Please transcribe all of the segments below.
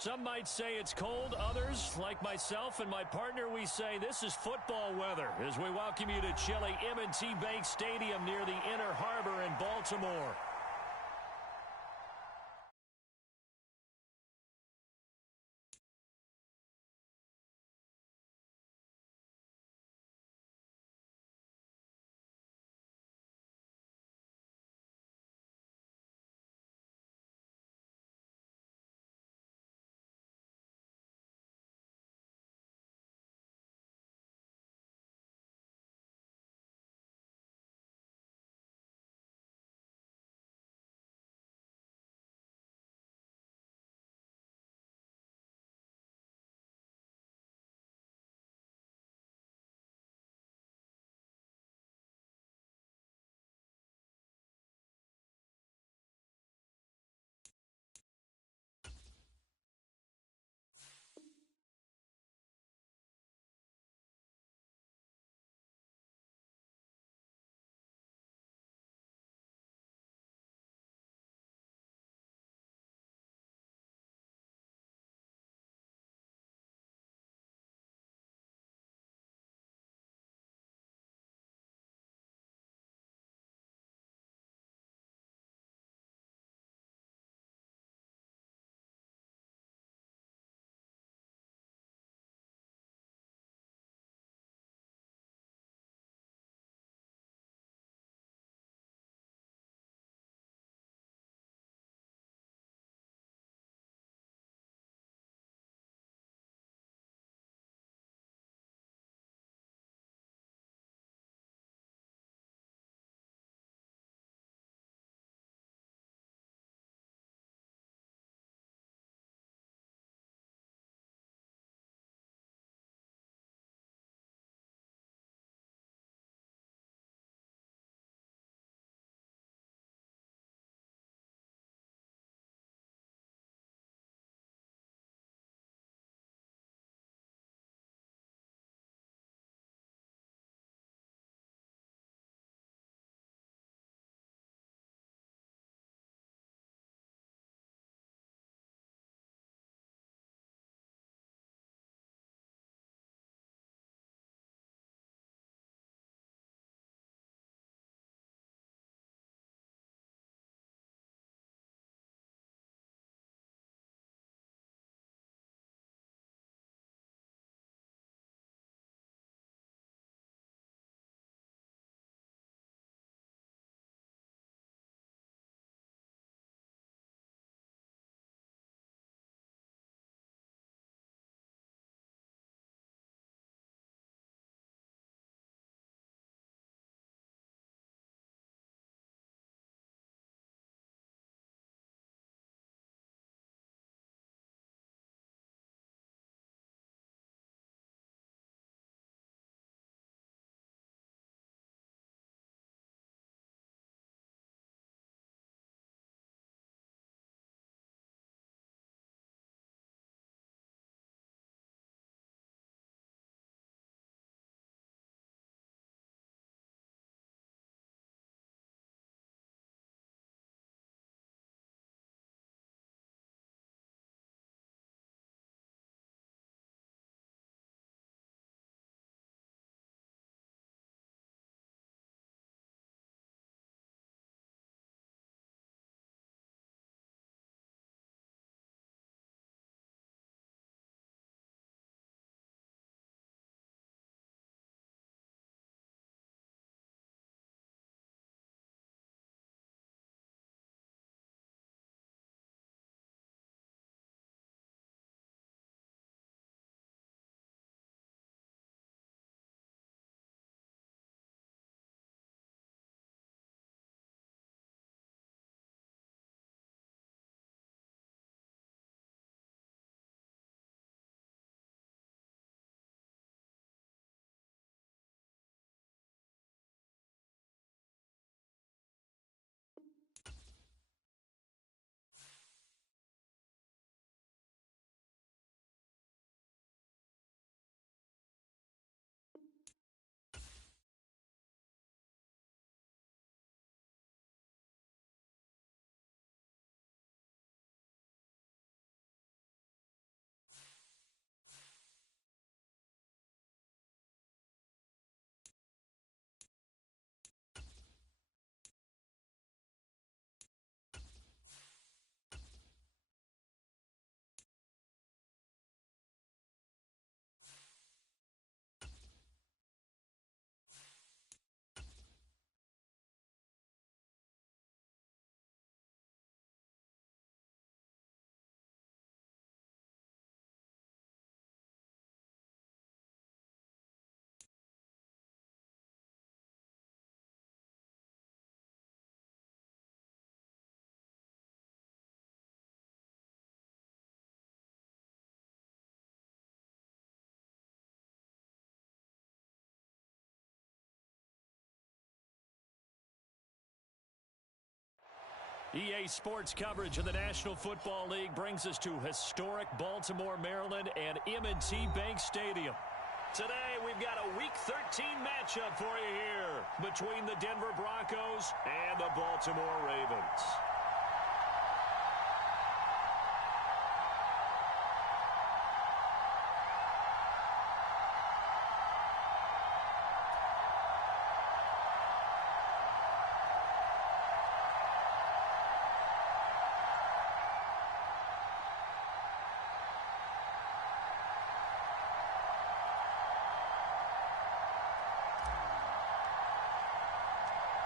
Some might say it's cold. Others, like myself and my partner, we say this is football weather as we welcome you to chilly M&T Bank Stadium near the Inner Harbor in Baltimore. EA Sports coverage of the National Football League brings us to historic Baltimore, Maryland, and M&T Bank Stadium. Today, we've got a Week 13 matchup for you here between the Denver Broncos and the Baltimore Ravens.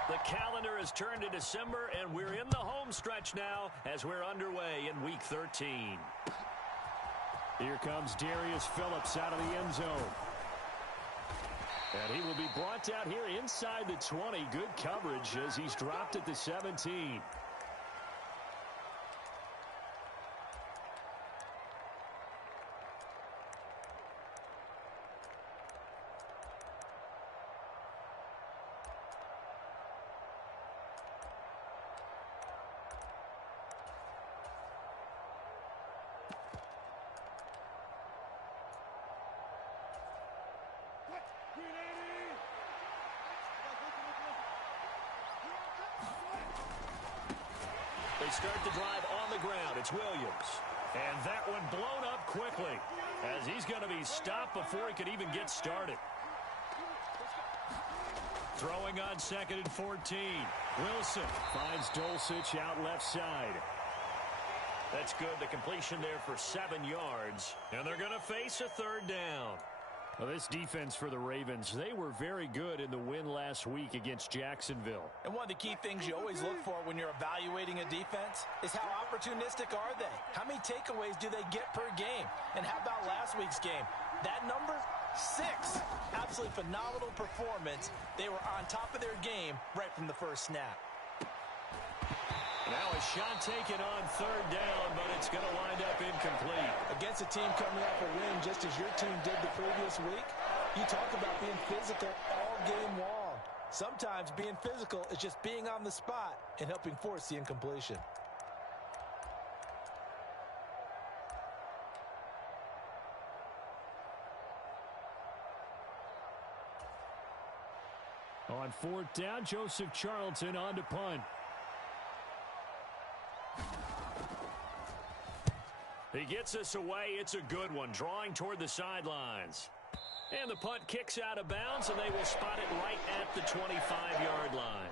The calendar has turned to December, and we're in the home stretch now as we're underway in Week 13. Here comes Darius Phillips out of the end zone. And he will be brought down here inside the 20. Good coverage as he's dropped at the 17. They start the drive on the ground. It's Williams. And that one blown up quickly as he's going to be stopped before he could even get started. Throwing on 2nd and 14. Wilson finds Dulcich out left side. That's good. The completion there for 7 yards. And they're going to face a 3rd down. Well, this defense for the Ravens, they were very good in the win last week against Jacksonville. And one of the key things you always look for when you're evaluating a defense is how opportunistic are they? How many takeaways do they get per game? And how about last week's game? That number, 6. Absolutely phenomenal performance. They were on top of their game right from the first snap. Now a shot taken on 3rd down, but it's going to wind up incomplete. Against a team coming off a win just as your team did the previous week, you talk about being physical all game long. Sometimes being physical is just being on the spot and helping force the incompletion. On 4th down, Joseph Charlton on to punt. He gets us away. It's a good one, drawing toward the sidelines. And the punt kicks out of bounds, and they will spot it right at the 25-yard line.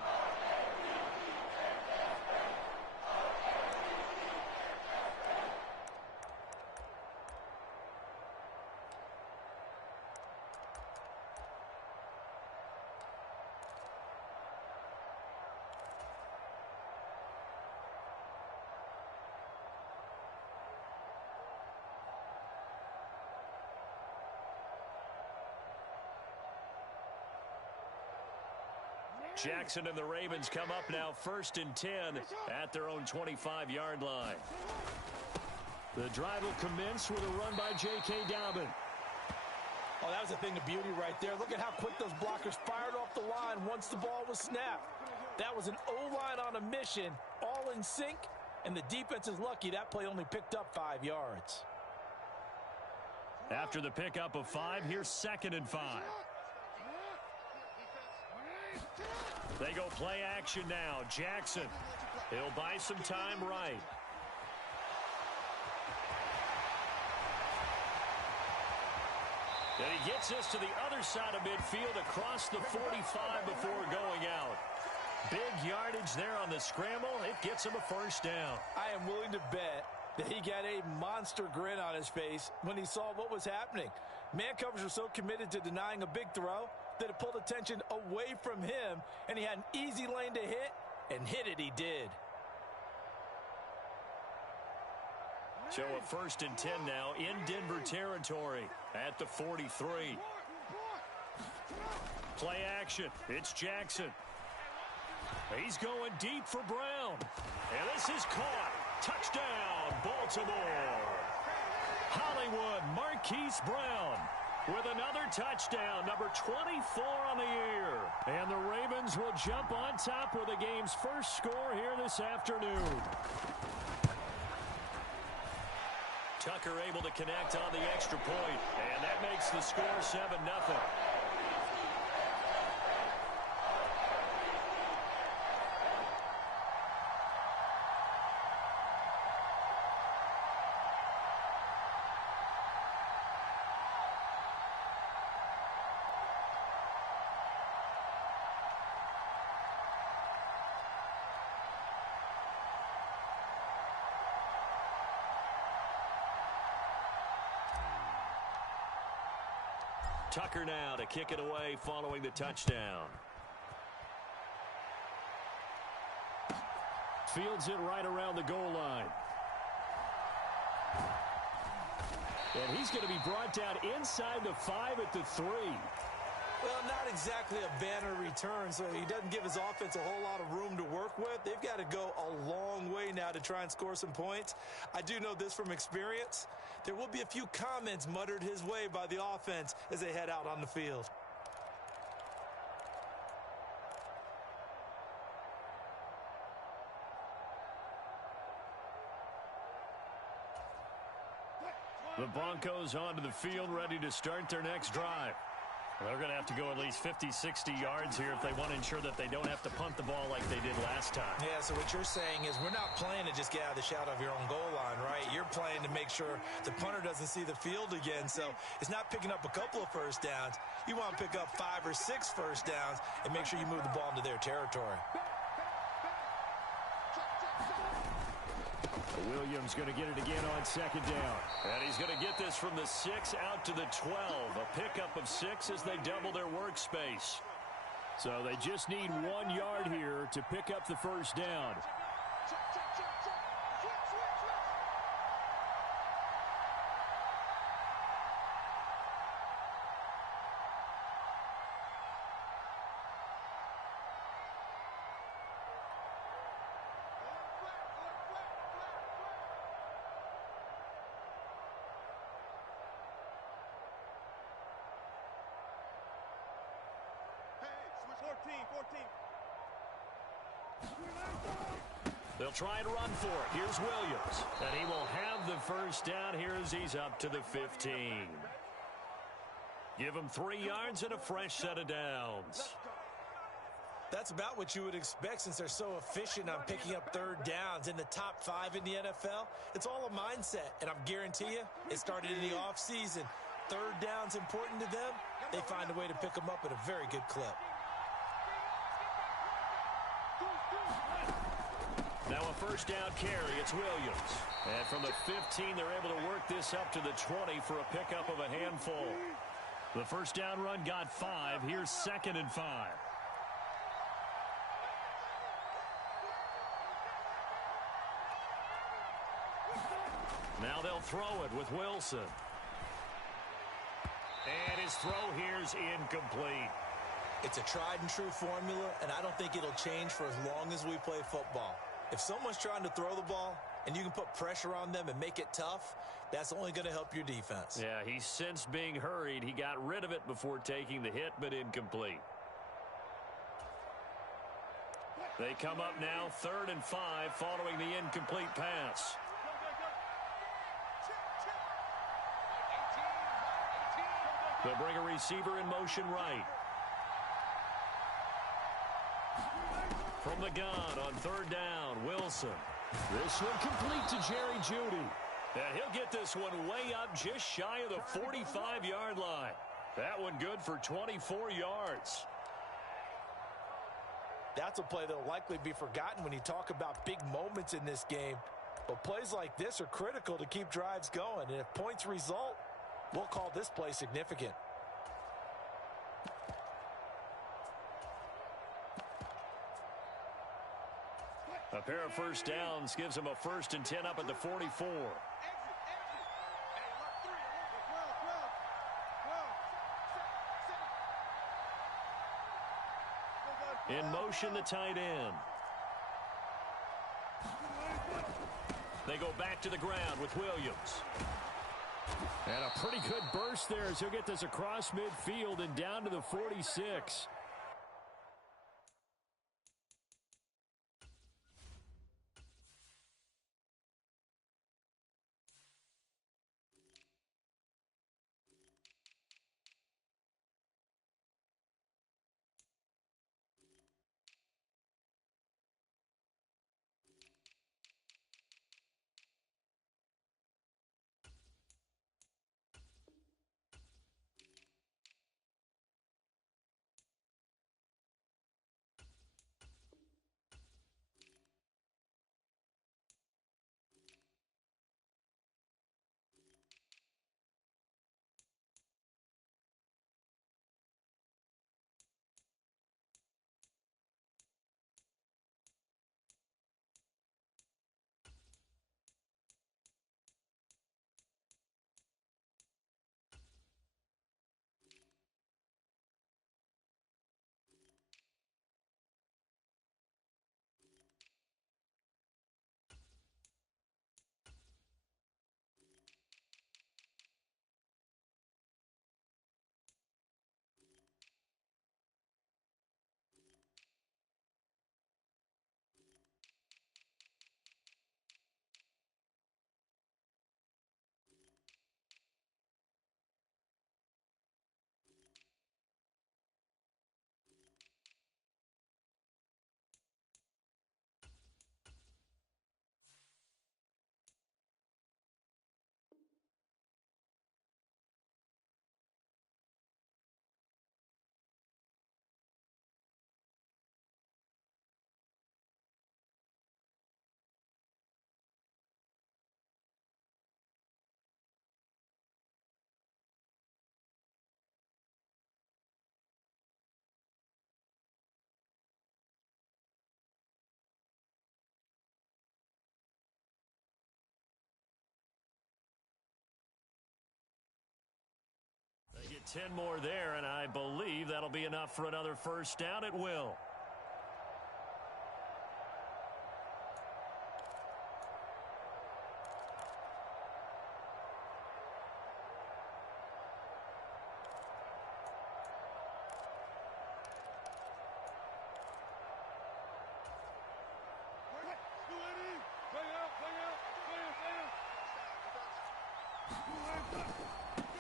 Jackson and the Ravens come up now 1st and 10 at their own 25-yard line. The drive will commence with a run by J.K. Dobbin. Oh, that was a thing of beauty right there. Look at how quick those blockers fired off the line once the ball was snapped. That was an O-line on a mission, all in sync, and the defense is lucky that play only picked up 5 yards. After the pickup of 5, here's 2nd and 5. They go play action now. Jackson. He'll buy some time right. And he gets us to the other side of midfield across the 45 before going out. Big yardage there on the scramble. It gets him a 1st down. I am willing to bet that he got a monster grin on his face when he saw what was happening. Man coverage were so committed to denying a big throw that it pulled attention away from him, and he had an easy lane to hit, and hit it he did. So a 1st and 10 now in Denver territory at the 43. Play action. It's Jackson. He's going deep for Brown. And this is caught. Touchdown, Baltimore. Hollywood Marquise Brown with another touchdown, number 24 on the year. And the Ravens will jump on top with the game's first score here this afternoon. Tucker able to connect on the extra point, and that makes the score 7-0. Tucker now to kick it away following the touchdown. Fields it right around the goal line. And he's going to be brought down inside the 5 at the 3. Well, not exactly a banner return, so he doesn't give his offense a whole lot of room to work with. They've got to go a long way now to try and score some points. I do know this from experience. There will be a few comments muttered his way by the offense as they head out on the field. The Broncos onto the field, ready to start their next drive. They're going to have to go at least 50, 60 yards here if they want to ensure that they don't have to punt the ball like they did last time. Yeah, so what you're saying is we're not playing to just get out of the shadow of your own goal line, right? You're playing to make sure the punter doesn't see the field again. So it's not picking up a couple of first downs. You want to pick up 5 or 6 first downs and make sure you move the ball into their territory. Williams going to get it again on second down. And he's going to get this from the 6 out to the 12. A pickup of 6 as they double their workspace. So they just need 1 yard here to pick up the first down. They'll try and run for it. Here's Williams. And he will have the first down here as he's up to the 15. Give him 3 yards and a fresh set of downs. That's about what you would expect since they're so efficient on picking up third downs in the top 5 in the NFL. It's all a mindset, and I guarantee you it started in the offseason. Third down's important to them. They find a way to pick them up at a very good clip. Now a first down carry. It's Williams. And from the 15, they're able to work this up to the 20 for a pickup of a handful. The first down run got 5. Here's 2nd and 5. Now they'll throw it with Wilson. And his throw here's incomplete. It's a tried-and-true formula, and I don't think it'll change for as long as we play football. If someone's trying to throw the ball and you can put pressure on them and make it tough, that's only going to help your defense. Yeah, he sensed being hurried. He got rid of it before taking the hit, but incomplete. They come up now 3rd and 5 following the incomplete pass. They'll bring a receiver in motion right. From the gun on 3rd down, Wilson. This one complete to Jerry Jeudy. And he'll get this one way up just shy of the 45-yard line. That one good for 24 yards. That's a play that will likely be forgotten when you talk about big moments in this game. But plays like this are critical to keep drives going. And if points result, we'll call this play significant. A pair of first downs gives them a 1st and 10 up at the 44. In motion, the tight end. They go back to the ground with Williams. And a pretty good burst there as he'll get this across midfield and down to the 46. They get 10 more there, and I believe that'll be enough for another first down at will.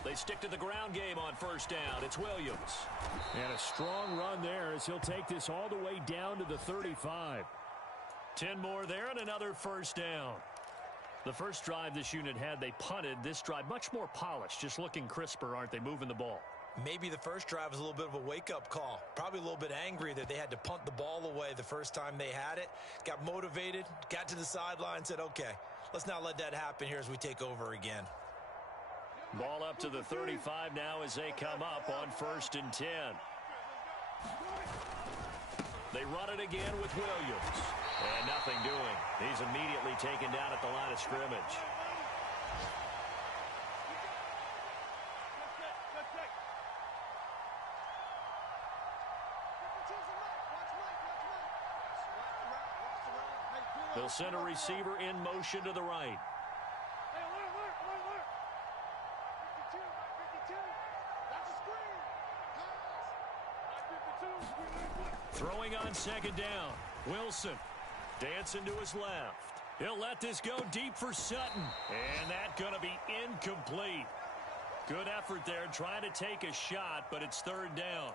They stick to the ground game on first down. It's Williams. And a strong run there as he'll take this all the way down to the 35. 10 more there and another first down. The first drive this unit had, they punted. This drive much more polished, just looking crisper, aren't they, moving the ball? Maybe the first drive was a little bit of a wake-up call. Probably a little bit angry that they had to punt the ball away the first time they had it. Got motivated, got to the sideline, said, okay, let's not let that happen here as we take over again. Ball up to the 35 now as they come up on 1st and 10. They run it again with Williams. And nothing doing. He's immediately taken down at the line of scrimmage. They'll send a receiver in motion to the right. Throwing on second down. Wilson dancing to his left. He'll let this go deep for Sutton. And that's going to be incomplete. Good effort there trying to take a shot, but it's 3rd down.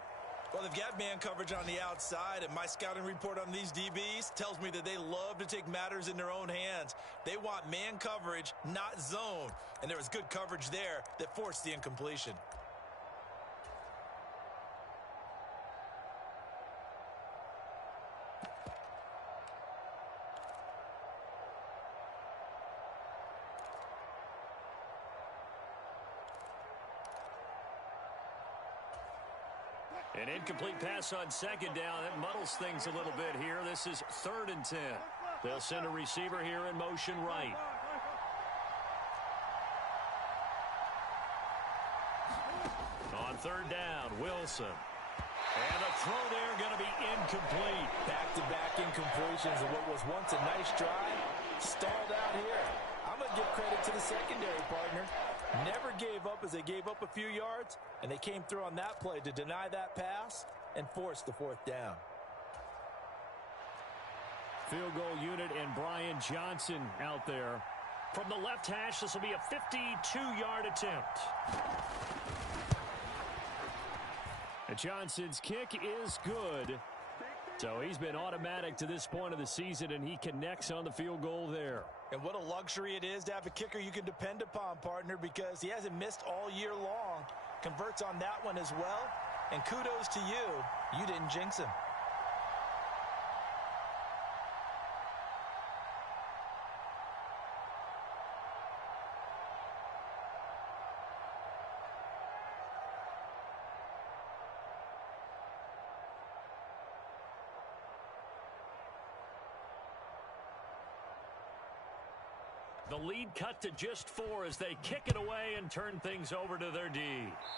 Well, they've got man coverage on the outside, and my scouting report on these DBs tells me that they love to take matters in their own hands. They want man coverage, not zone. And there was good coverage there that forced the incompletion. An incomplete pass on second down. That muddles things a little bit here. This is 3rd and 10. They'll send a receiver here in motion right. On 3rd down, Wilson. And the throw there going to be incomplete. Back-to-back incompletions of what was once a nice drive. Stalled out here. I'm going to give credit to the secondary partner. Never gave up as they gave up a few yards, and they came through on that play to deny that pass and force the fourth down. Field goal unit and Brian Johnson out there. From the left hash, this will be a 52-yard attempt. And Johnson's kick is good. So he's been automatic to this point of the season, and he connects on the field goal there. And what a luxury it is to have a kicker you can depend upon, partner, because he hasn't missed all year long. Converts on that one as well. And kudos to you. You didn't jinx him. The lead cut to just 4 as they kick it away and turn things over to their D.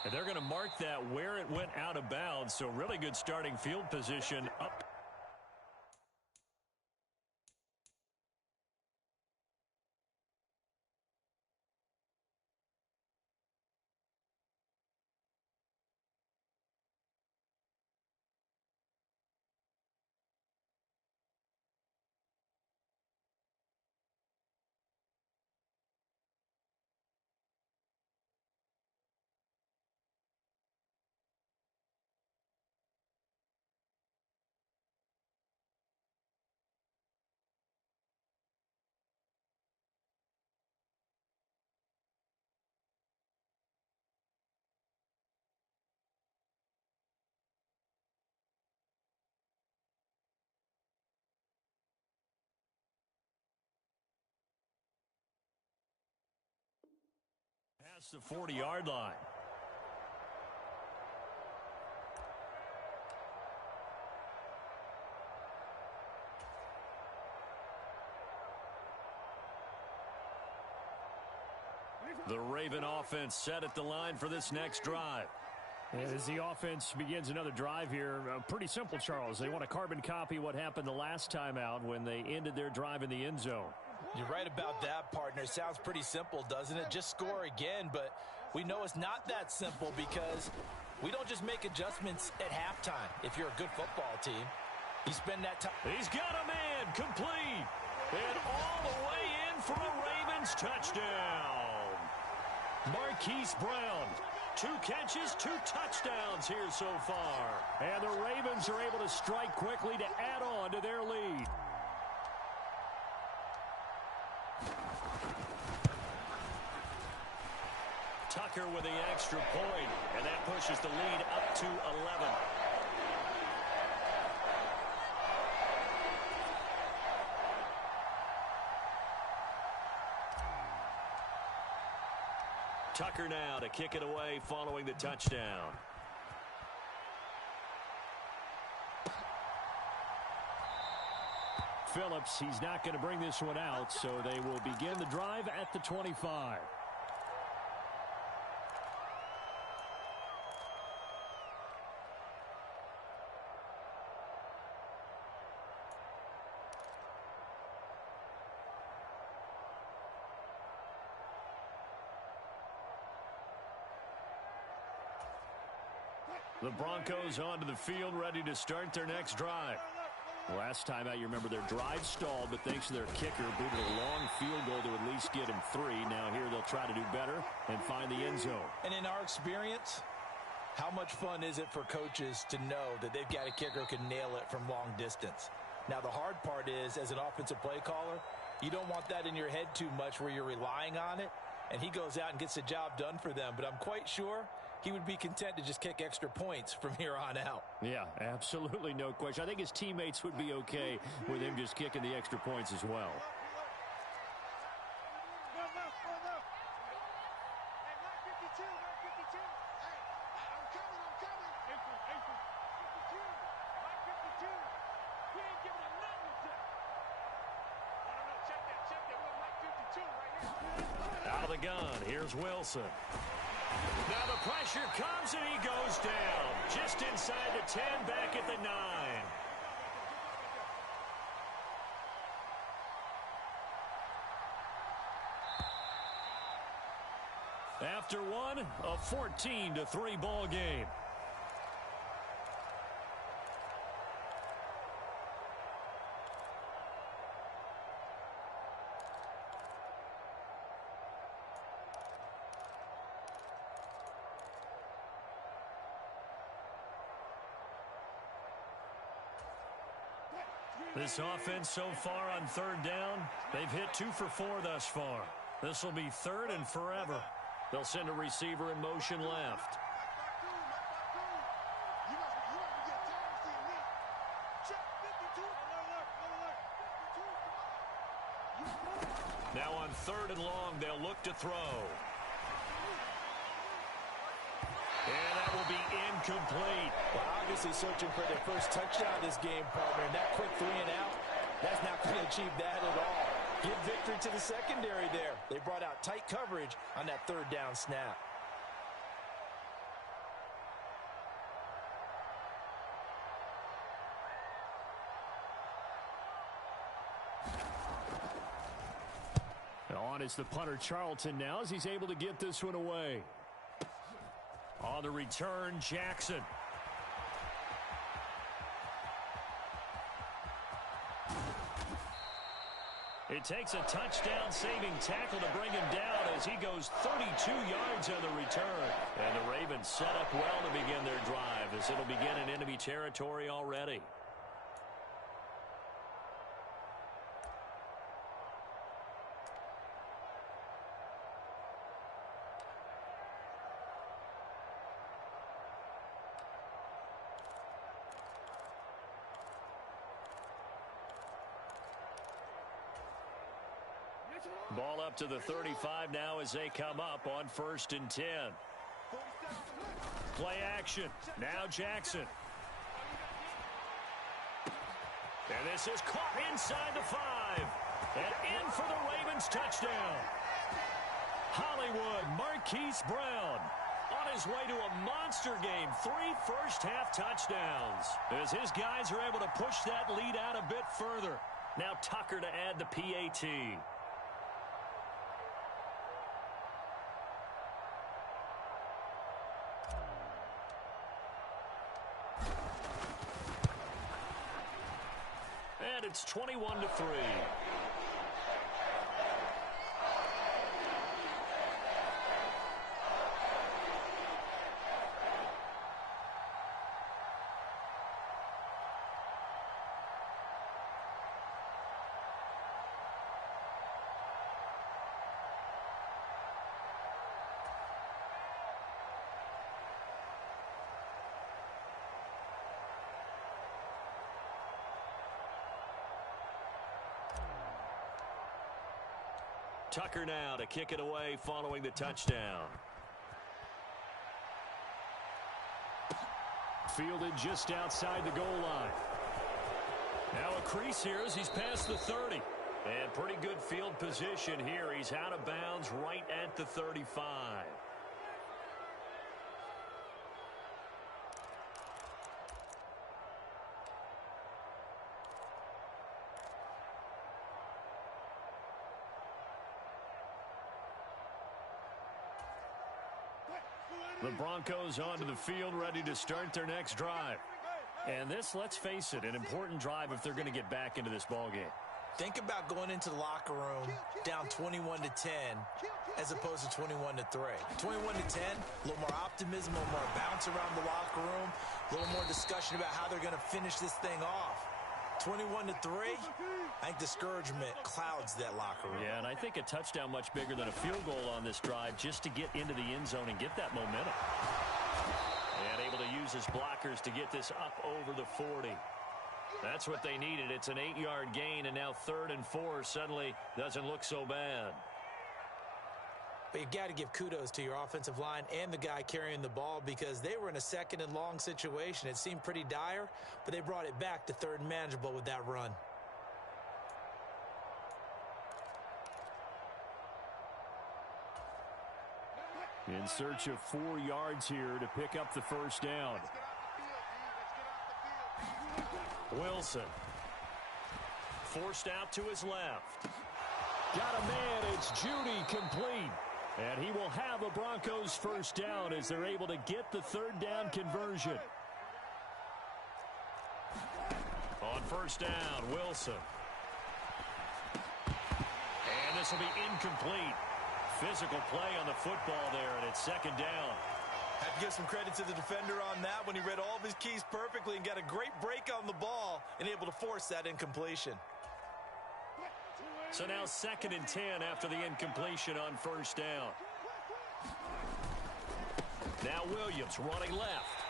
And they're going to mark that where it went out of bounds, so really good starting field position up. Past the 40-yard line. The Raven offense set at the line for this next drive. As the offense begins another drive here, pretty simple, Charles. They want to carbon copy what happened the last time out when they ended their drive in the end zone. You're right about that, partner. Sounds pretty simple, doesn't it? Just score again, but we know it's not that simple because we don't just make adjustments at halftime if you're a good football team. You spend that time. He's got a man complete. And all the way in for a Ravens touchdown. Marquise Brown. 2 catches, 2 touchdowns here so far. And the Ravens are able to strike quickly to add on to their lead. Tucker with the extra point, and that pushes the lead up to 11. Tucker now to kick it away following the touchdown. Phillips, he's not going to bring this one out, so they will begin the drive at the 25. The Broncos onto the field, ready to start their next drive. Last time out, you remember their drive stalled, but thanks to their kicker, booted a long field goal to at least get him 3. Now here they'll try to do better and find the end zone. And in our experience, how much fun is it for coaches to know that they've got a kicker who can nail it from long distance? Now, the hard part is, as an offensive play caller, you don't want that in your head too much where you're relying on it, and he goes out and gets the job done for them. But I'm quite sure he would be content to just kick extra points from here on out. Yeah, absolutely no question. I think his teammates would be okay with him just kicking the extra points as well. Out of the gun, here's Wilson. Now the pressure comes and he goes down. Just inside the 10, back at the 9. After one, a 14-3 ball game. This offense so far on third down, they've hit 2 for 4 thus far. This will be third and forever. They'll send a receiver in motion left. Now on third and long, they'll look to throw. And that will be incomplete. Well, obviously searching for their first touchdown this game, partner. And that quick 3 and out, that's not going to achieve that at all. Give victory to the secondary there. They brought out tight coverage on that third down snap. On is the punter Charlton now as he's able to get this one away. On the return, Jackson. It takes a touchdown-saving tackle to bring him down as he goes 32 yards on the return. And the Ravens set up well to begin their drive as it'll begin in enemy territory already. Ball up to the 35 now as they come up on 1st and 10. Play action. Now Jackson. And this is caught inside the 5. And in for the Ravens touchdown. Hollywood Marquise Brown on his way to a monster game. 3 first-half touchdowns as his guys are able to push that lead out a bit further. Now Tucker to add the PAT. And it's 21-3. Tucker now to kick it away following the touchdown. Fielded just outside the goal line. Now a crease here as he's past the 30. And pretty good field position here. He's out of bounds right at the 35. The Broncos onto the field, ready to start their next drive. And this, let's face it, an important drive if they're going to get back into this ballgame. Think about going into the locker room down 21-10 as opposed to 21-3. 21-10, a little more optimism, a little more bounce around the locker room, a little more discussion about how they're going to finish this thing off. 21-3, I think discouragement clouds that locker room. Yeah, and I think a touchdown much bigger than a field goal on this drive just to get into the end zone and get that momentum. And able to use his blockers to get this up over the 40. That's what they needed. It's an 8-yard gain, and now 3rd and 4 suddenly doesn't look so bad. But you got to give kudos to your offensive line and the guy carrying the ball because they were in a 2nd and long situation. It seemed pretty dire, but they brought it back to 3rd and manageable with that run. In search of 4 yards here to pick up the first down. Wilson. Forced out to his left. Got a man. It's Judy complete. And he will have a Broncos first down as they're able to get the third down conversion. On first down, Wilson. And this will be incomplete. Physical play on the football there, and it's second down. Have to give some credit to the defender on that when he read all of his keys perfectly and got a great break on the ball and able to force that incompletion. So now 2nd and 10 after the incompletion on first down. Now Williams running left.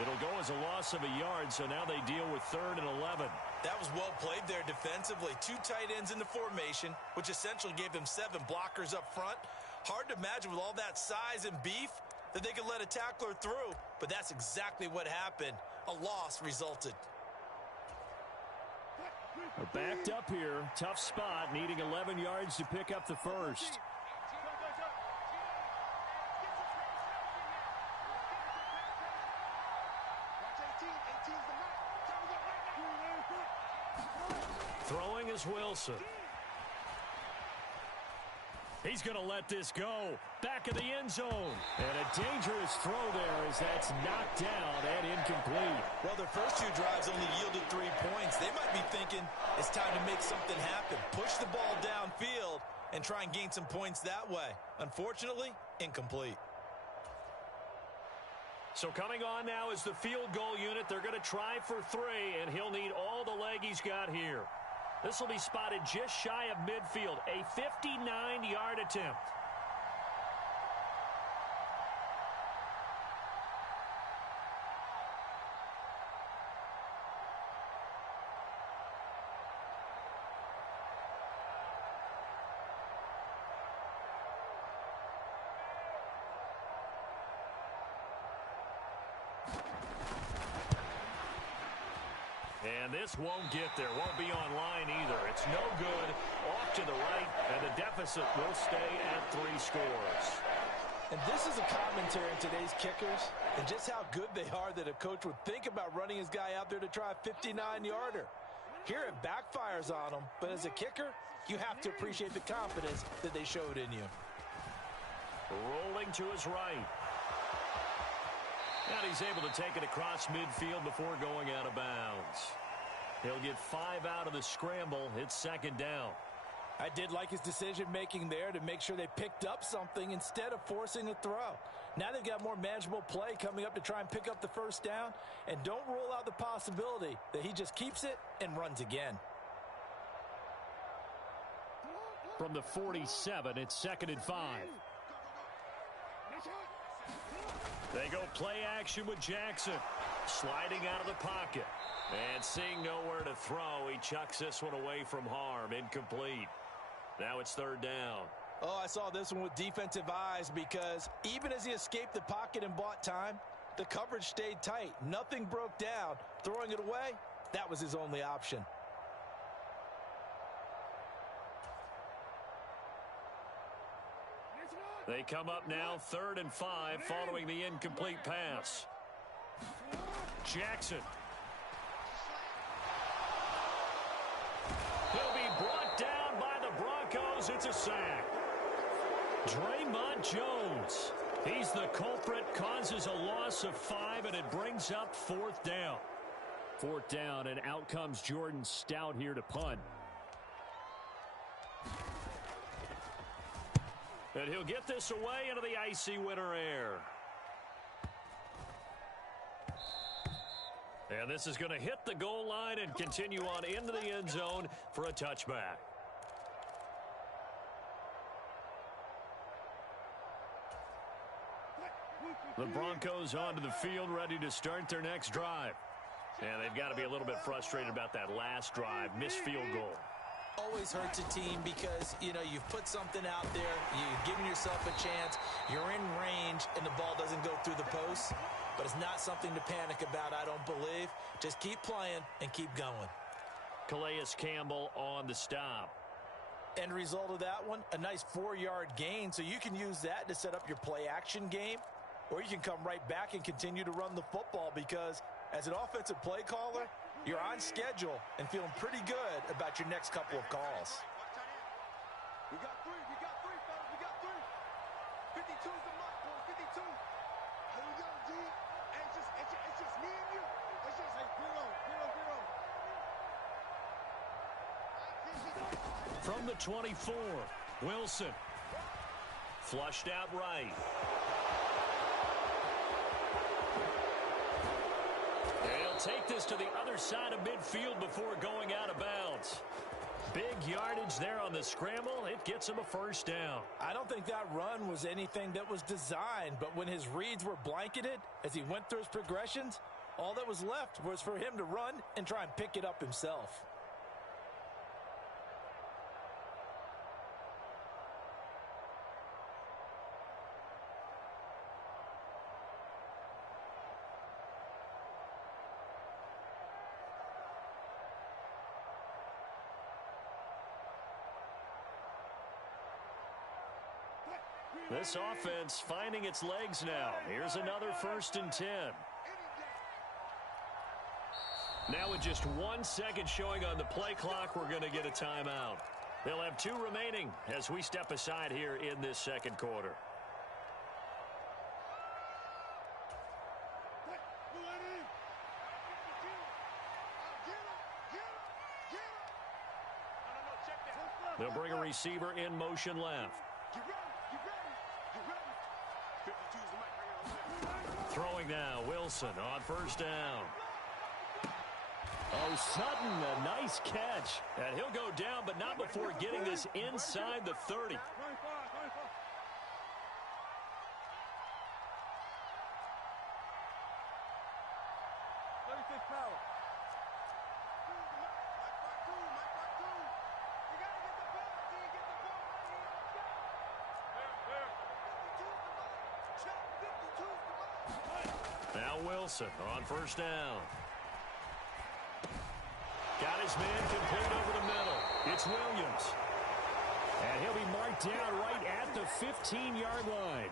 It'll go as a loss of a yard, so now they deal with 3rd and 11. That was well played there defensively. 2 tight ends in the formation, which essentially gave them 7 blockers up front. Hard to imagine with all that size and beef that they could let a tackler through, but that's exactly what happened. A loss resulted. They're backed up here. Tough spot, needing 11 yards to pick up the first. Throwing is Wilson. He's going to let this go. Back of the end zone. And a dangerous throw there as that's knocked down and incomplete. Well, their first 2 drives only yielded 3 points. They might be thinking it's time to make something happen. Push the ball downfield and try and gain some points that way. Unfortunately, incomplete. So coming on now is the field goal unit. They're going to try for 3, and he'll need all the leg he's got here. This will be spotted just shy of midfield. A 59-yard attempt. And this won't get there. Won't be online either. It's no good. Off to the right, and the deficit will stay at 3 scores. And this is a commentary on today's kickers and just how good they are that a coach would think about running his guy out there to try a 59-yarder. Here it backfires on him, but as a kicker, you have to appreciate the confidence that they showed in you. Rolling to his right. And he's able to take it across midfield before going out of bounds. He'll get 5 out of the scramble. It's second down. I did like his decision-making there to make sure they picked up something instead of forcing a throw. Now they've got more manageable play coming up to try and pick up the first down. And don't rule out the possibility that he just keeps it and runs again. From the 47, it's second and 5. They go play action with Jackson. Sliding out of the pocket. And seeing nowhere to throw, he chucks this one away from harm. Incomplete. Now it's third down. Oh, I saw this one with defensive eyes because even as he escaped the pocket and bought time, the coverage stayed tight. Nothing broke down. Throwing it away, that was his only option. They come up now, 3rd and 5, following the incomplete pass. Jackson. He'll be brought down by the Broncos. It's a sack. Draymond Jones. He's the culprit, causes a loss of 5, and it brings up 4th down. 4th down, and out comes Jordan Stout here to punt. And he'll get this away into the icy winter air. And this is going to hit the goal line and continue on into the end zone for a touchback. The Broncos onto the field, ready to start their next drive. And they've got to be a little bit frustrated about that last drive, missed field goal. Always hurts a team because, you know, you've put something out there, you've given yourself a chance, you're in range, and the ball doesn't go through the post. But it's not something to panic about, I don't believe. Just keep playing and keep going. Calais Campbell on the stop. End result of that one, a nice 4-yard gain, so you can use that to set up your play-action game, or you can come right back and continue to run the football because as an offensive play caller, you're on schedule and feeling pretty good about your next couple of calls. 52 is the mark, boy. 52. Here we go, G. It's just me and you. It's just like zero. From the 24, Wilson. Flushed out right. He'll take this to the other side of midfield before going out of bounds. Big yardage there on the scramble. It gets him a first down. I don't think that run was anything that was designed, but when his reads were blanketed as he went through his progressions, all that was left was for him to run and try and pick it up himself. This offense finding its legs now. Here's another 1st and 10. Now with just 1 second showing on the play clock, we're going to get a timeout. They'll have 2 remaining as we step aside here in this second quarter. They'll bring a receiver in motion left. Throwing now, Wilson on 1st down. Oh, Sutton, a nice catch. And he'll go down, but not before getting this inside the 30. Now Wilson on 1st down. Got his man complete over the middle. It's Williams. And he'll be marked down right at the 15-yard line.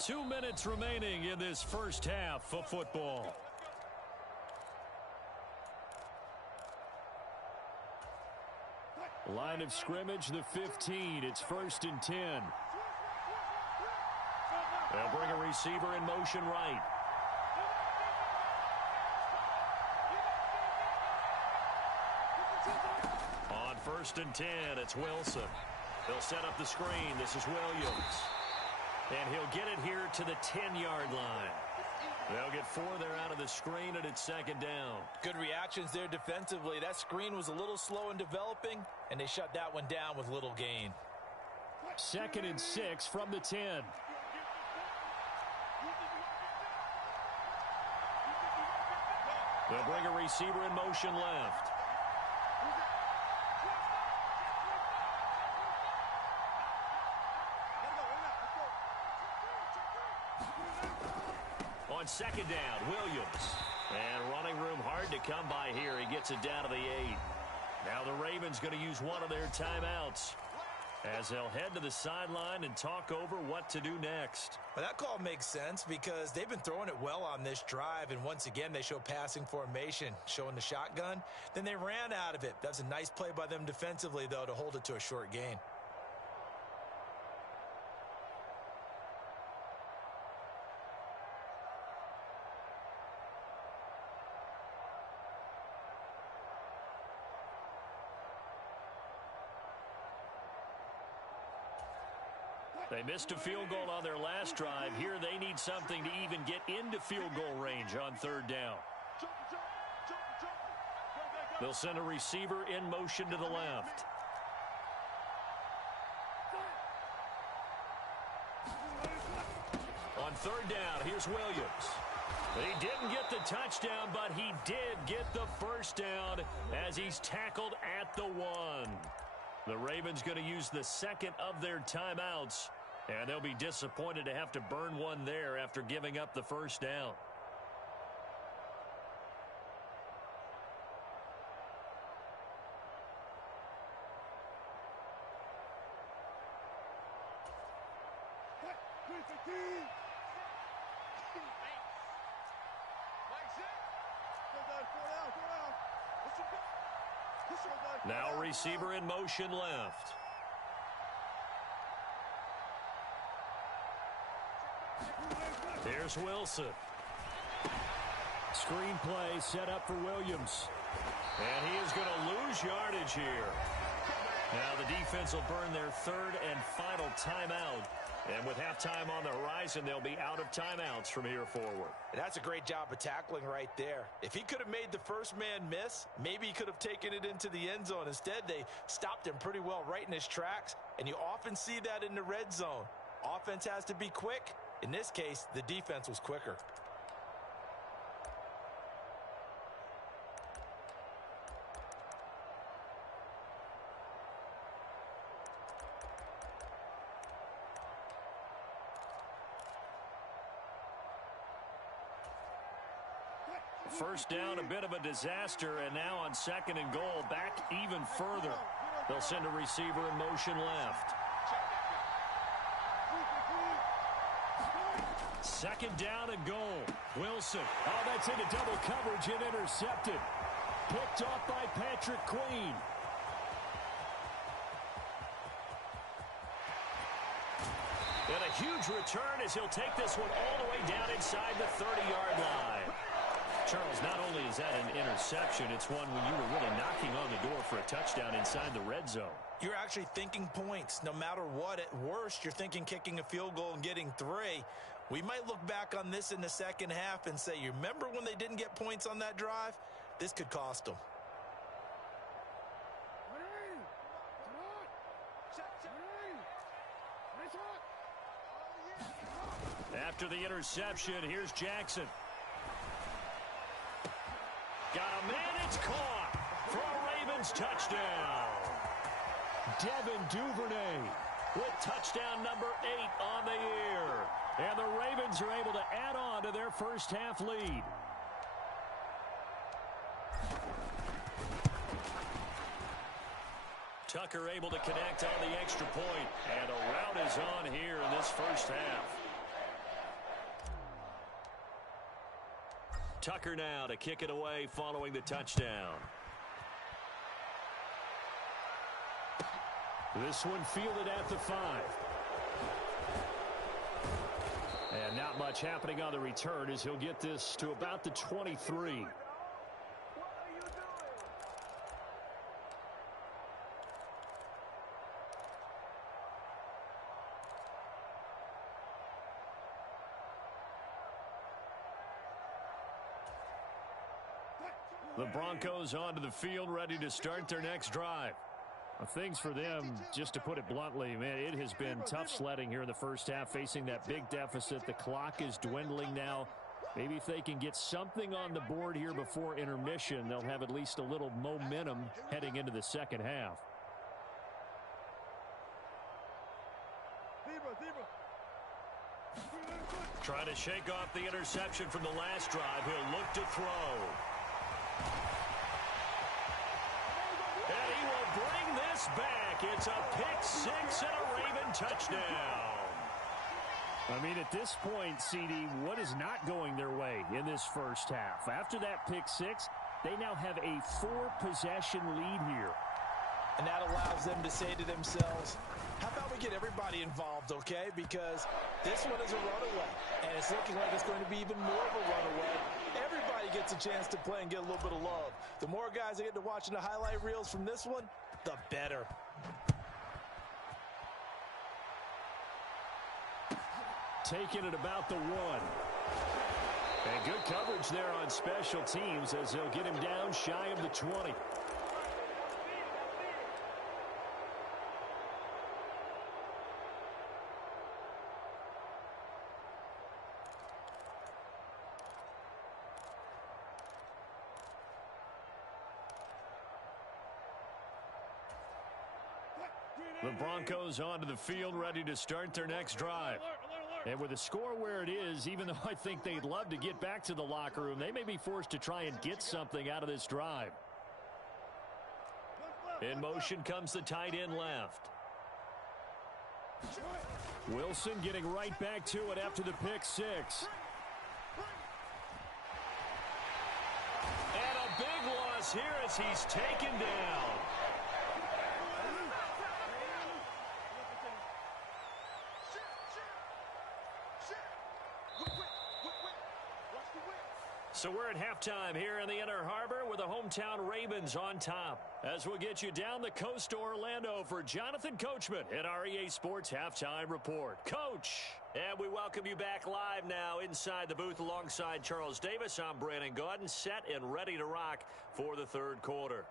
2 minutes remaining in this first half of football. Line of scrimmage, the 15. It's 1st and 10. They'll bring a receiver in motion right. On 1st and 10, it's Wilson. He'll set up the screen. This is Williams. And he'll get it here to the 10-yard line. They'll get 4 there out of the screen, and it's 2nd down. Good reactions there defensively. That screen was a little slow in developing, and they shut that one down with little gain. 2nd and 6 from the 10. They'll bring a receiver in motion left. On 2nd down, Williams. And running room hard to come by here. He gets it down to the 8. Now the Ravens going to use one of their timeouts as they'll head to the sideline and talk over what to do next. Well, that call makes sense because they've been throwing it well on this drive, and once again they show passing formation, showing the shotgun. Then they ran out of it. That's a nice play by them defensively, though, to hold it to a short gain. They missed a field goal on their last drive. Here they need something to even get into field goal range on 3rd down. They'll send a receiver in motion to the left. On 3rd down, here's Williams. He didn't get the touchdown, but he did get the first down as he's tackled at the 1. The Ravens going to use the 2nd of their timeouts. And they'll be disappointed to have to burn one there after giving up the first down. Now receiver in motion left. Here's Wilson. Screenplay set up for Williams. And he is going to lose yardage here. Now the defense will burn their third and final timeout. And with halftime on the horizon, they'll be out of timeouts from here forward. That's a great job of tackling right there. If he could have made the first man miss, maybe he could have taken it into the end zone. Instead, they stopped him pretty well right in his tracks, and you often see that in the red zone. Offense has to be quick. In this case, the defense was quicker. First down, a bit of a disaster, and now on second and goal, back even further. They'll send a receiver in motion left. Second down and goal. Wilson. Oh, that's into double coverage and intercepted. Picked off by Patrick Queen. And a huge return as he'll take this one all the way down inside the 30-yard line. Charles, not only is that an interception, it's one when you were really knocking on the door for a touchdown inside the red zone. You're actually thinking points. No matter what, at worst, you're thinking kicking a field goal and getting 3. We might look back on this in the second half and say, you remember when they didn't get points on that drive? This could cost them. After the interception, here's Jackson. Got a man, it's caught for a Ravens touchdown. Devin Duvernay with touchdown number 8 on the year. And the Ravens are able to add on to their first half lead. Tucker able to connect on the extra point. And a rout is on here in this first half. Tucker now to kick it away following the touchdown. This one fielded at the 5. And not much happening on the return as he'll get this to about the 23. The Broncos onto the field, ready to start their next drive. Things for them, just to put it bluntly, man, it has been tough sledding here in the first half, facing that big deficit. The clock is dwindling now. Maybe if they can get something on the board here before intermission, they'll have at least a little momentum heading into the second half. Trying to shake off the interception from the last drive. He'll look to throw. And he will bring this back. It's a pick-6 and a Raven touchdown. I mean, at this point, CD, what is not going their way in this first half? After that pick-6, they now have a 4-possession lead here. And that allows them to say to themselves, how about we get everybody involved, okay? Because this one is a runaway, and it's looking like it's going to be even more of a runaway. Everybody gets a chance to play and get a little bit of love. The more guys that get to watching the highlight reels from this one, the better. Taking it about the 1. And good coverage there on special teams as they'll get him down shy of the 20. The Broncos onto the field, ready to start their next drive. And with the score where it is, even though I think they'd love to get back to the locker room, they may be forced to try and get something out of this drive. In motion comes the tight end left. Wilson getting right back to it after the pick-6. And a big loss here as he's taken down. So we're at halftime here in the Inner Harbor with the hometown Ravens on top. As we'll get you down the coast to Orlando for Jonathan Coachman in our EA Sports Halftime Report. Coach! And we welcome you back live now inside the booth alongside Charles Davis. I'm Brandon Gaudin, set and ready to rock for the third quarter.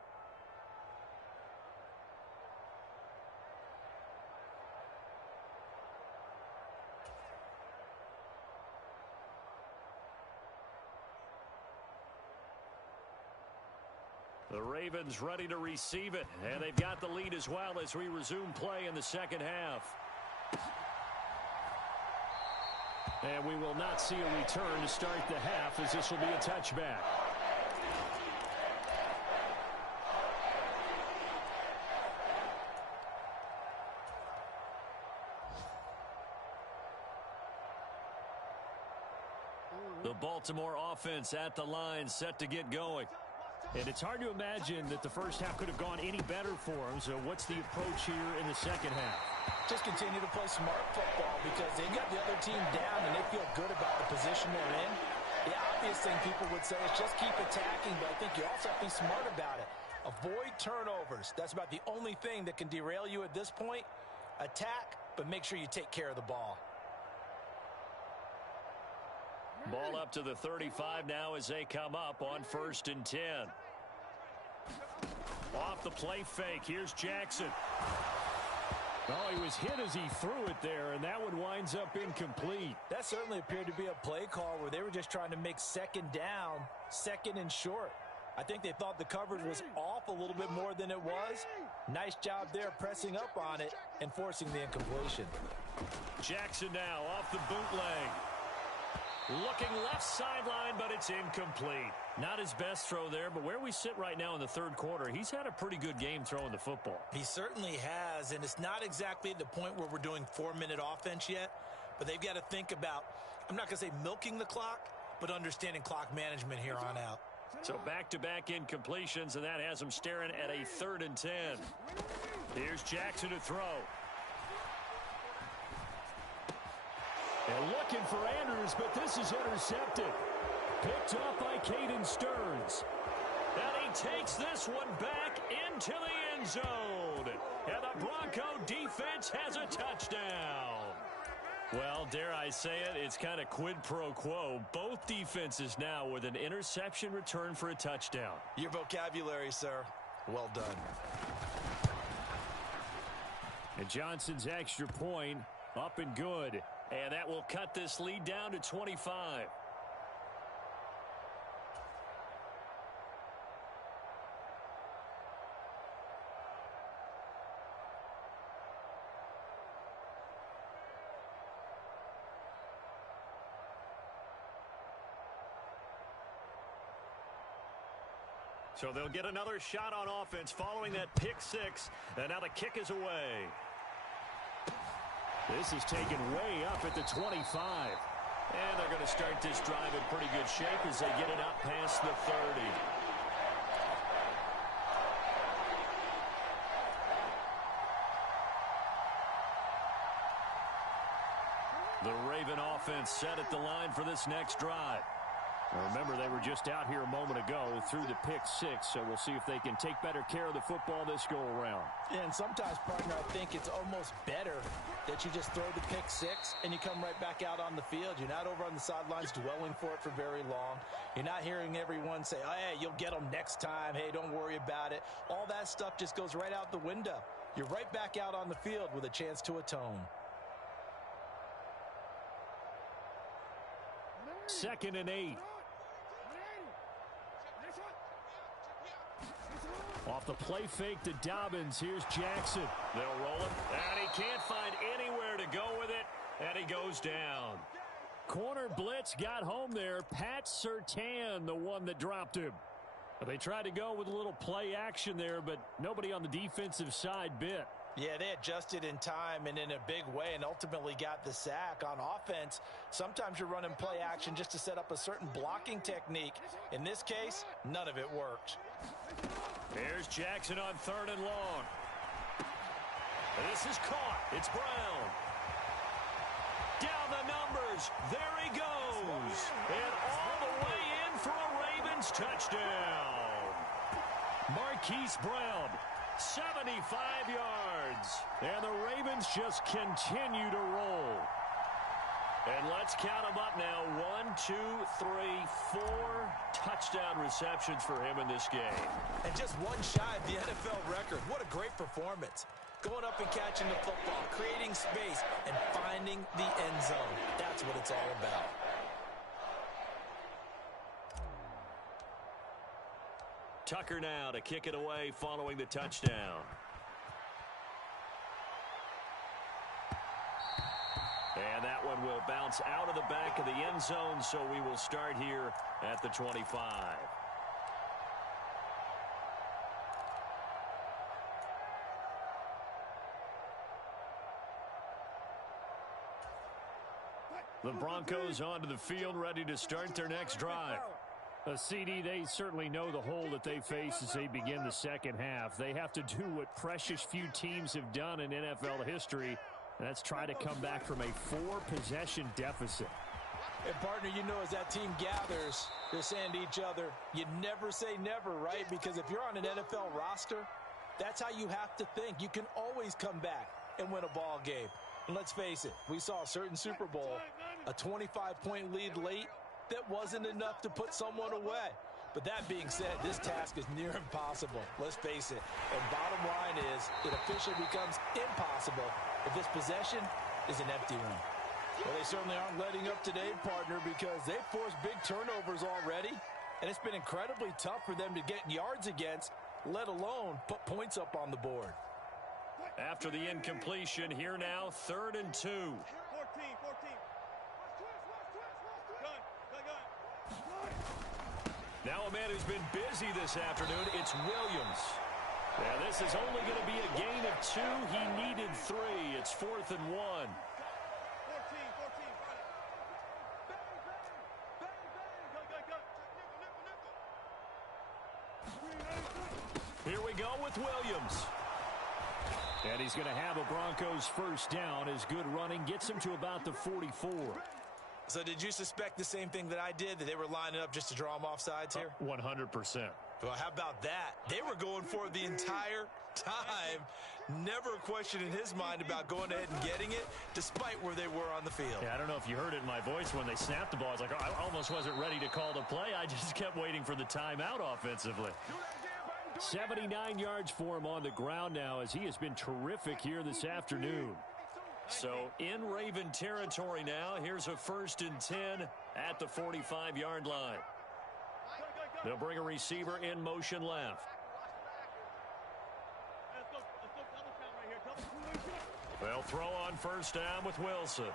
The Ravens ready to receive it, and they've got the lead as well as we resume play in the second half. And we will not see a return to start the half, as this will be a touchback. The Baltimore offense at the line, set to get going. And it's hard to imagine that the first half could have gone any better for them. So what's the approach here in the second half? Just continue to play smart football because they got the other team down and they feel good about the position they're in. The obvious thing people would say is just keep attacking, but I think you also have to be smart about it. Avoid turnovers. That's about the only thing that can derail you at this point. Attack, but make sure you take care of the ball. Ball up to the 35 now as they come up on 1st and 10. Off the play fake. Here's Jackson. Oh, he was hit as he threw it there, and that one winds up incomplete. That certainly appeared to be a play call where they were just trying to make second down, second and short. I think they thought the coverage was off a little bit more than it was. Nice job there pressing up on it and forcing the incompletion. Jackson now off the bootleg. Looking left sideline, but it's incomplete. Not his best throw there, but where we sit right now in the third quarter, he's had a pretty good game throwing the football. He certainly has, and it's not exactly at the point where we're doing 4-minute offense yet, but they've got to think about, I'm not going to say milking the clock, but understanding clock management here on out. So back-to-back incompletions, and that has them staring at a 3rd and 10. Here's Jackson to throw. And looking for Andrews, but this is intercepted. Picked up by Caden Stearns. And he takes this one back into the end zone. And the Bronco defense has a touchdown. Well, dare I say it, it's kind of quid pro quo. Both defenses now with an interception return for a touchdown. Your vocabulary, sir. Well done. And Johnson's extra point up and good. And that will cut this lead down to 25. So they'll get another shot on offense following that pick six. And now the kick is away. This is taken way up at the 25. And they're going to start this drive in pretty good shape as they get it up past the 30. The Raven offense set at the line for this next drive. Now remember, they were just out here a moment ago through the pick six, so we'll see if they can take better care of the football this go-around. Yeah, and sometimes, partner, I think it's almost better that you just throw the pick six and you come right back out on the field. You're not over on the sidelines dwelling for it for very long. You're not hearing everyone say, oh, hey, you'll get them next time. Hey, don't worry about it. All that stuff just goes right out the window. You're right back out on the field with a chance to atone. 2nd and 8. Off the play fake to Dobbins. Here's Jackson. They'll roll it. And he can't find anywhere to go with it. And he goes down. Corner blitz got home there. Pat Surtain, the one that dropped him. They tried to go with a little play action there, but nobody on the defensive side bit. Yeah, they adjusted in time and in a big way and ultimately got the sack. On offense, sometimes you're running play action just to set up a certain blocking technique. In this case, none of it worked. Here's Jackson on 3rd and long. This is caught. It's Brown. Down the numbers. There he goes. And all the way in for a Ravens touchdown. Marquise Brown, 75 yards. And the Ravens just continue to roll. And let's count them up now. 1, 2, 3, 4 touchdown receptions for him in this game. And just one shy of the NFL record. What a great performance. Going up and catching the football, creating space, and finding the end zone. That's what it's all about. Tucker now to kick it away following the touchdown. And that one will bounce out of the back of the end zone, so we will start here at the 25. The Broncos onto the field, ready to start their next drive. CD, they certainly know the hole that they face as they begin the second half. They have to do what precious few teams have done in NFL history, and that's try to come back from a 4-possession deficit. And, partner, you know as that team gathers, they're saying to each other, you never say never, right? Because if you're on an NFL roster, that's how you have to think. You can always come back and win a ball game. And let's face it, we saw a certain Super Bowl, a 25-point lead late, that wasn't enough to put someone away. But that being said, this task is near impossible. Let's face it. And bottom line is, it officially becomes impossible if this possession is an empty one. Well, they certainly aren't letting up today, partner, because they've forced big turnovers already. And it's been incredibly tough for them to get yards against, let alone put points up on the board. After the incompletion, here now, 3rd and 2. 14. Now a man who's been busy this afternoon, it's Williams. Now this is only going to be a gain of 2. He needed 3. It's 4th and 1. 14. Here we go with Williams. And he's going to have a Broncos first down as good running gets him to about the 44. So did you suspect the same thing that I did, that they were lining up just to draw him off sides here? 100%. Well, how about that? They were going for it the entire time. Never a question in his mind about going ahead and getting it, despite where they were on the field. Yeah, I don't know if you heard it in my voice when they snapped the ball. I was like, oh, I almost wasn't ready to call the play. I just kept waiting for the timeout offensively. 79 yards for him on the ground now as he has been terrific here this afternoon. So in Raven territory now, here's a 1st and 10 at the 45-yard line. They'll bring a receiver in motion left. They'll throw on first down with Wilson.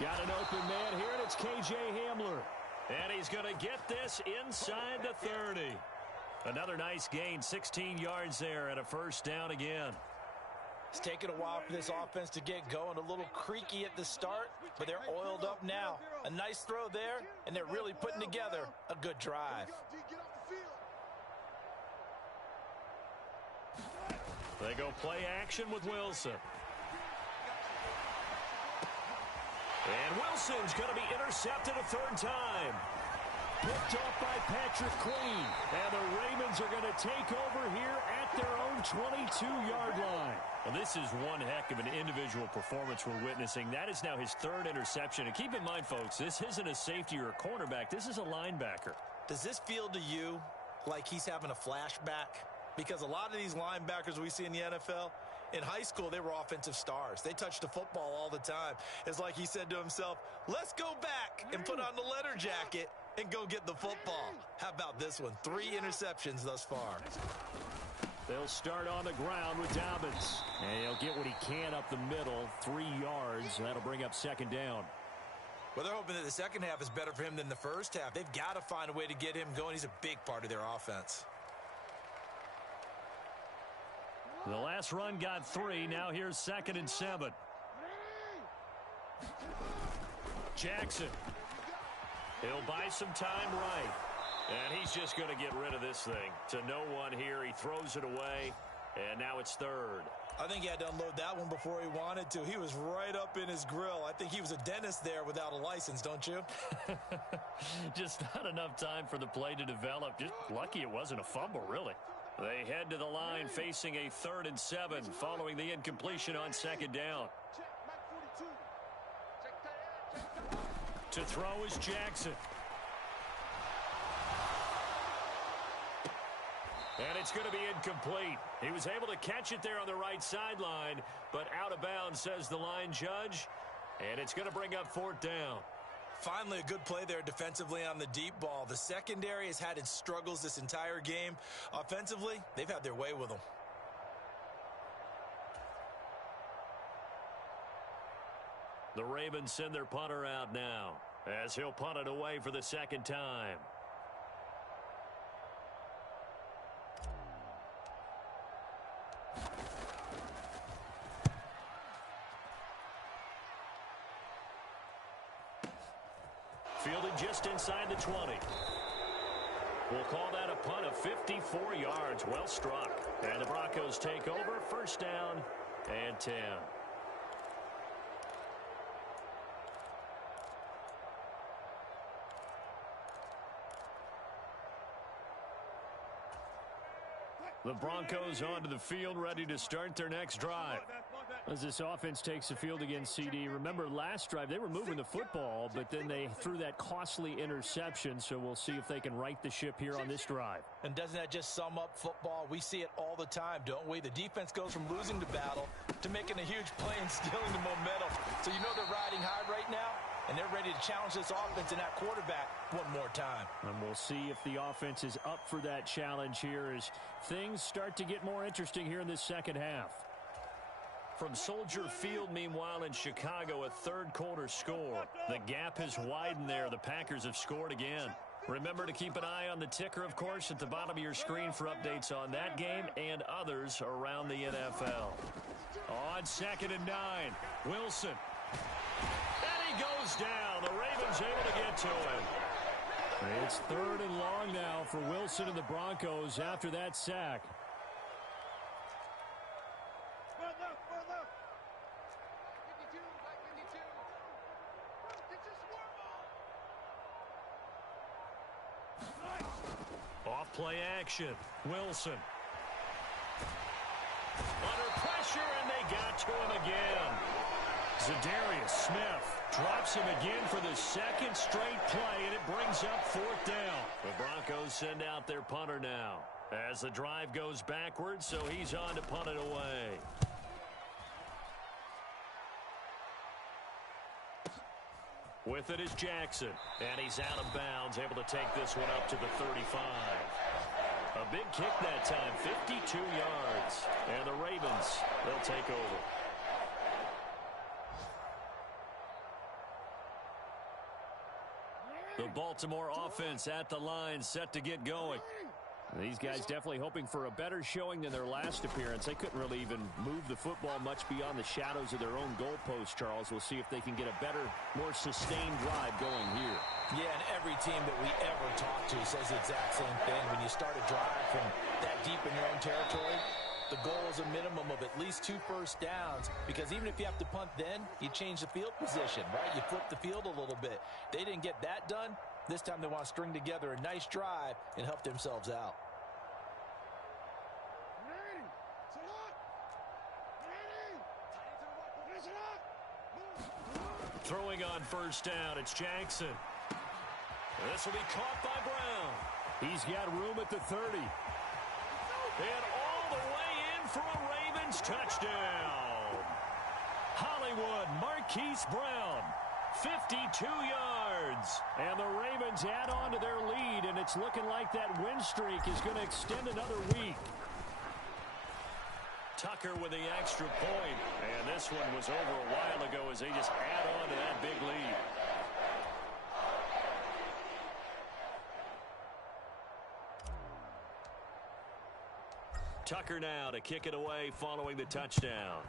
Got an open man here, and it's K.J. Hamler. And he's going to get this inside the 30. Another nice gain, 16 yards there, and a first down again. It's taken a while for this offense to get going. A little creaky at the start, but they're oiled up now. A nice throw there, and they're really putting together a good drive. They go play action with Wilson. And Wilson's going to be intercepted a 3rd time. Picked off by Patrick Queen. And the Ravens are going to take over here at their own 22-yard line. Well, this is one heck of an individual performance we're witnessing. That is now his 3rd interception. And keep in mind, folks, this isn't a safety or a cornerback. This is a linebacker. Does this feel to you like he's having a flashback? Because a lot of these linebackers we see in the NFL, in high school, they were offensive stars. They touched the football all the time. It's like he said to himself, let's go back and put on the leather jacket and go get the football. How about this one? 3 interceptions thus far. They'll start on the ground with Dobbins. And he'll get what he can up the middle, 3 yards. That'll bring up 2nd down. Well, they're hoping that the second half is better for him than the first half. They've got to find a way to get him going. He's a big part of their offense. The last run got 3. Now here's 2nd and 7. Jackson. He'll buy some time right. And he's just going to get rid of this thing. To no one here. He throws it away. And now it's third. I think he had to unload that one before he wanted to. He was right up in his grill. I think he was a dentist there without a license, don't you? Just not enough time for the play to develop. Just lucky it wasn't a fumble, really. They head to the line facing a 3rd and 7 following the incompletion on 2nd down. To throw is Jackson. And it's going to be incomplete. He was able to catch it there on the right sideline, but out of bounds, says the line judge. And it's going to bring up 4th down. Finally, a good play there defensively on the deep ball. The secondary has had its struggles this entire game. Offensively, they've had their way with them. The Ravens send their punter out now as he'll punt it away for the 2nd time. Fielded just inside the 20. We'll call that a punt of 54 yards. Well struck. And the Broncos take over. 1st down and 10. The Broncos onto the field, ready to start their next drive. As this offense takes the field against CD, remember last drive they were moving the football, but then they threw that costly interception, so we'll see if they can right the ship here on this drive. And doesn't that just sum up football? We see it all the time, don't we? The defense goes from losing the battle to making a huge play and stealing the momentum. So you know they're riding high right now, and they're ready to challenge this offense and that quarterback one more time. And we'll see if the offense is up for that challenge here as things start to get more interesting here in this 2nd half. From Soldier Field, meanwhile, in Chicago, a 3rd quarter score. The gap has widened there. The Packers have scored again. Remember to keep an eye on the ticker, of course, at the bottom of your screen for updates on that game and others around the NFL. On 2nd and 9, Wilson. And he goes down. The Ravens able to get to him. It's 3rd and long now for Wilson and the Broncos after that sack. Off play action. Wilson. Under pressure, and they got to him again. Zadarius Smith drops him again for the 2nd straight play, and it brings up 4th down. The Broncos send out their punter now as the drive goes backwards, so he's on to punt it away. With it is Jackson, and he's out of bounds, able to take this one up to the 35. A big kick that time, 52 yards, and the Ravens, they'll take over. The Baltimore offense at the line, set to get going. These guys definitely hoping for a better showing than their last appearance. They couldn't really even move the football much beyond the shadows of their own goalpost, Charles. We'll see if they can get a better, more sustained drive going here. Yeah, and every team that we ever talk to says the exact same thing. When you start a drive from that deep in your own territory, the goal is a minimum of at least 2 first downs, because even if you have to punt then, you change the field position, right? You flip the field a little bit. They didn't get that done. This time they want to string together a nice drive and help themselves out. Throwing on 1st down, it's Jackson. This will be caught by Brown. He's got room at the 30. And all the way in for a Ravens touchdown. Hollywood Marquise Brown, 52 yards. And the Ravens add on to their lead, and it's looking like that win streak is going to extend another week. Tucker with the extra point, and this one was over a while ago as they just add on to that big lead. Tucker now to kick it away following the touchdown.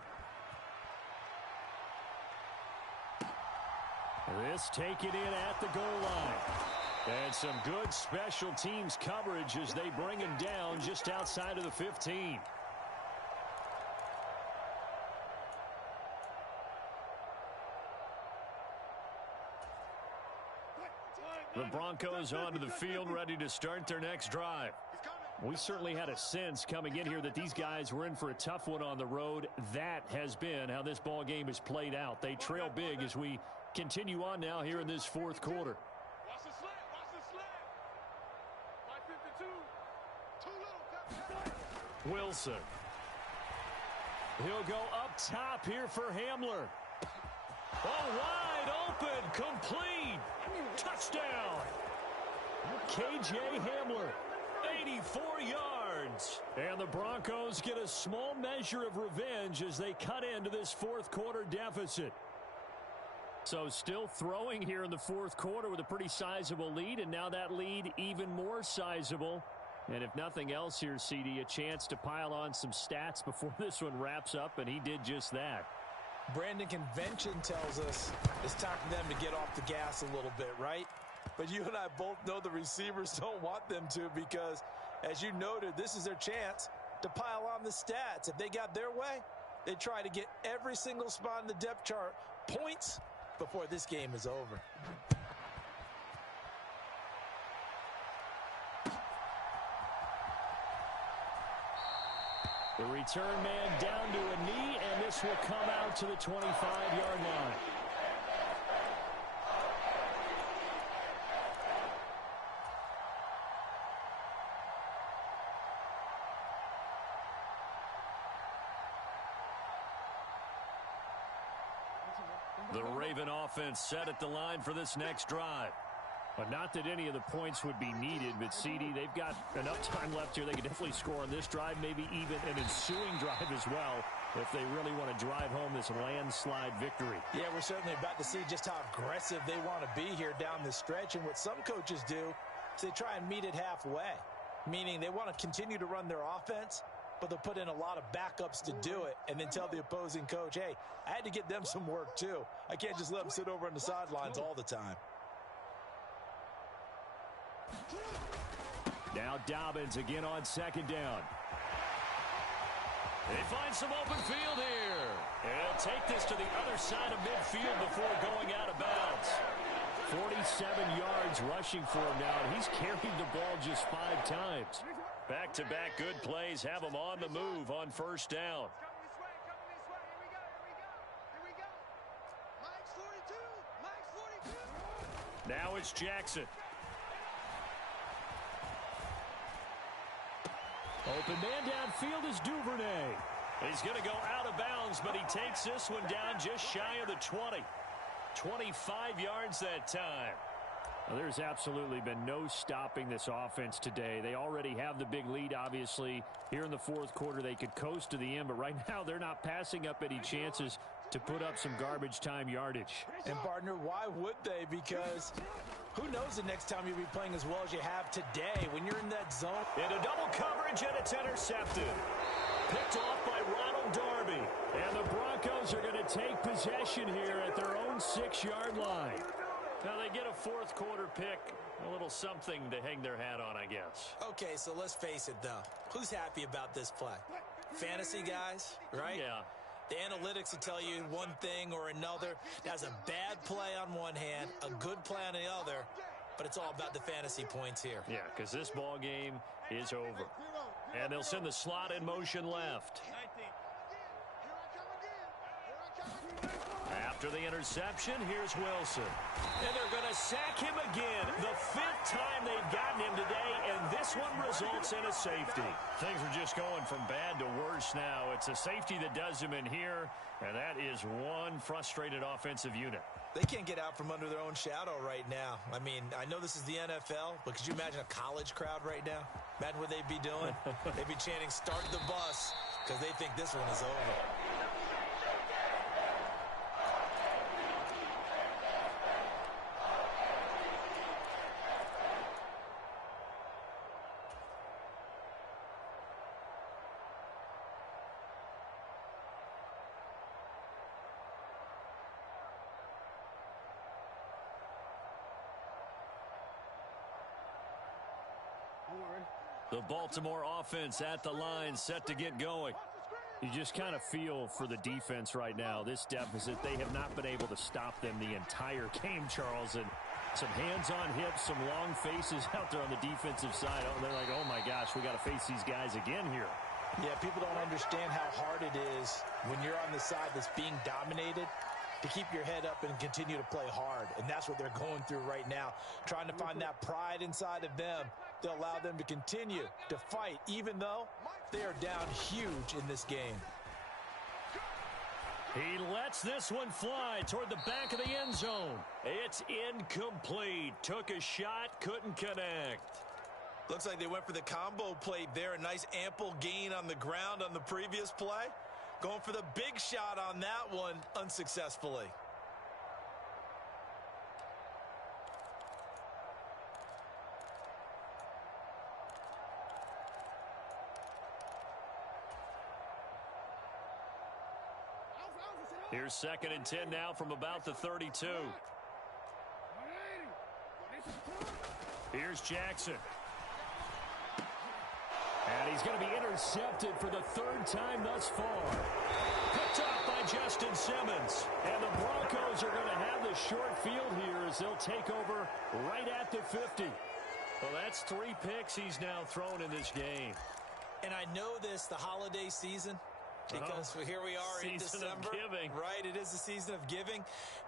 This take it in at the goal line. And some good special teams coverage as they bring him down just outside of the 15. The Broncos onto the field, ready to start their next drive. We certainly had a sense coming in here that these guys were in for a tough one on the road. That has been how this ball game has played out. They trail big as we continue on now here in this fourth quarter. Watch the slant. Watch the slant. 552. Too little. Wilson. He'll go up top here for Hamler. Oh, wide open, complete. Touchdown. K.J. Hamler. 84 yards. And the Broncos get a small measure of revenge as they cut into this fourth quarter deficit. So still throwing here in the fourth quarter with a pretty sizable lead, and now that lead even more sizable. And if nothing else here, CD, a chance to pile on some stats before this one wraps up, and he did just that. Brandon, convention tells us it's time for them to get off the gas a little bit, right? But you and I both know the receivers don't want them to because, as you noted, this is their chance to pile on the stats. If they got their way, they try to get every single spot in the depth chart points before this game is over. The return man down to a knee, and this will come out to the 25-yard line. The Raven offense set at the line for this next drive. But not that any of the points would be needed, but CD, they've got enough time left here. They can definitely score on this drive, maybe even an ensuing drive as well, if they really want to drive home this landslide victory. Yeah, we're certainly about to see just how aggressive they want to be here down the stretch. And what some coaches do is they try and meet it halfway, meaning they want to continue to run their offense, but they'll put in a lot of backups to do it and then tell the opposing coach, hey, I had to get them some work too. I can't just let them sit over on the sidelines all the time. Now Dobbins again on second down. They find some open field here. And he'll take this to the other side of midfield before going out of bounds. 47 yards rushing for him now, and he's carried the ball just 5 times. Back-to-back good plays have him on the move on first down. Now it's Jackson. Open man downfield is Duvernay. He's going to go out of bounds, but he takes this one down just shy of the 20. 25 yards that time. Well, there's absolutely been no stopping this offense today. They already have the big lead, obviously. Here in the fourth quarter, they could coast to the end, but right now they're not passing up any chances to put up some garbage time yardage. And, partner, why would they? Because who knows the next time you'll be playing as well as you have today when you're in that zone. Into double coverage, and it's intercepted. Picked off by Ronald Darby. And the Broncos are going to take possession here at their own 6-yard line. Now they get a fourth quarter pick, a little something to hang their hat on, I guess. Okay, so let's face it, though. Who's happy about this play? Fantasy guys, right? Yeah. The analytics will tell you one thing or another. That's a bad play on one hand, a good play on the other, but it's all about the fantasy points here. Yeah, because this ball game is over. And they'll send the slot in motion left. After the interception, here's Wilson. And they're going to sack him again. The 5th time they've gotten him today, and this one results in a safety. Things are just going from bad to worse now. It's a safety that does him in here, and that is one frustrated offensive unit. They can't get out from under their own shadow right now. I mean, I know this is the NFL, but could you imagine a college crowd right now? Imagine what they'd be doing. They'd be chanting, "Start the bus," because they think this one is over. The Baltimore offense at the line, set to get going. You just kind of feel for the defense right now. This deficit, they have not been able to stop them the entire game, Charles. And Some hands on hips, some long faces out there on the defensive side. Oh, they're like, oh my gosh, we got to face these guys again here. Yeah, people don't understand how hard it is when you're on the side that's being dominated to keep your head up and continue to play hard. And that's what they're going through right now, trying to find that pride inside of them to allow them to continue to fight, even though they are down huge in this game. He lets this one fly toward the back of the end zone. It's incomplete. Took a shot, couldn't connect. Looks like they went for the combo plate there. A nice ample gain on the ground on the previous play. Going for the big shot on that one unsuccessfully. Here's 2nd and 10 now from about the 32. Here's Jackson. And he's going to be intercepted for the 3rd time thus far. Picked up by Justin Simmons. And the Broncos are going to have the short field here as they'll take over right at the 50. Well, that's 3 picks he's now thrown in this game. And I know this, the holiday season, because here we are in December. Season of giving. Right, it is the season of giving.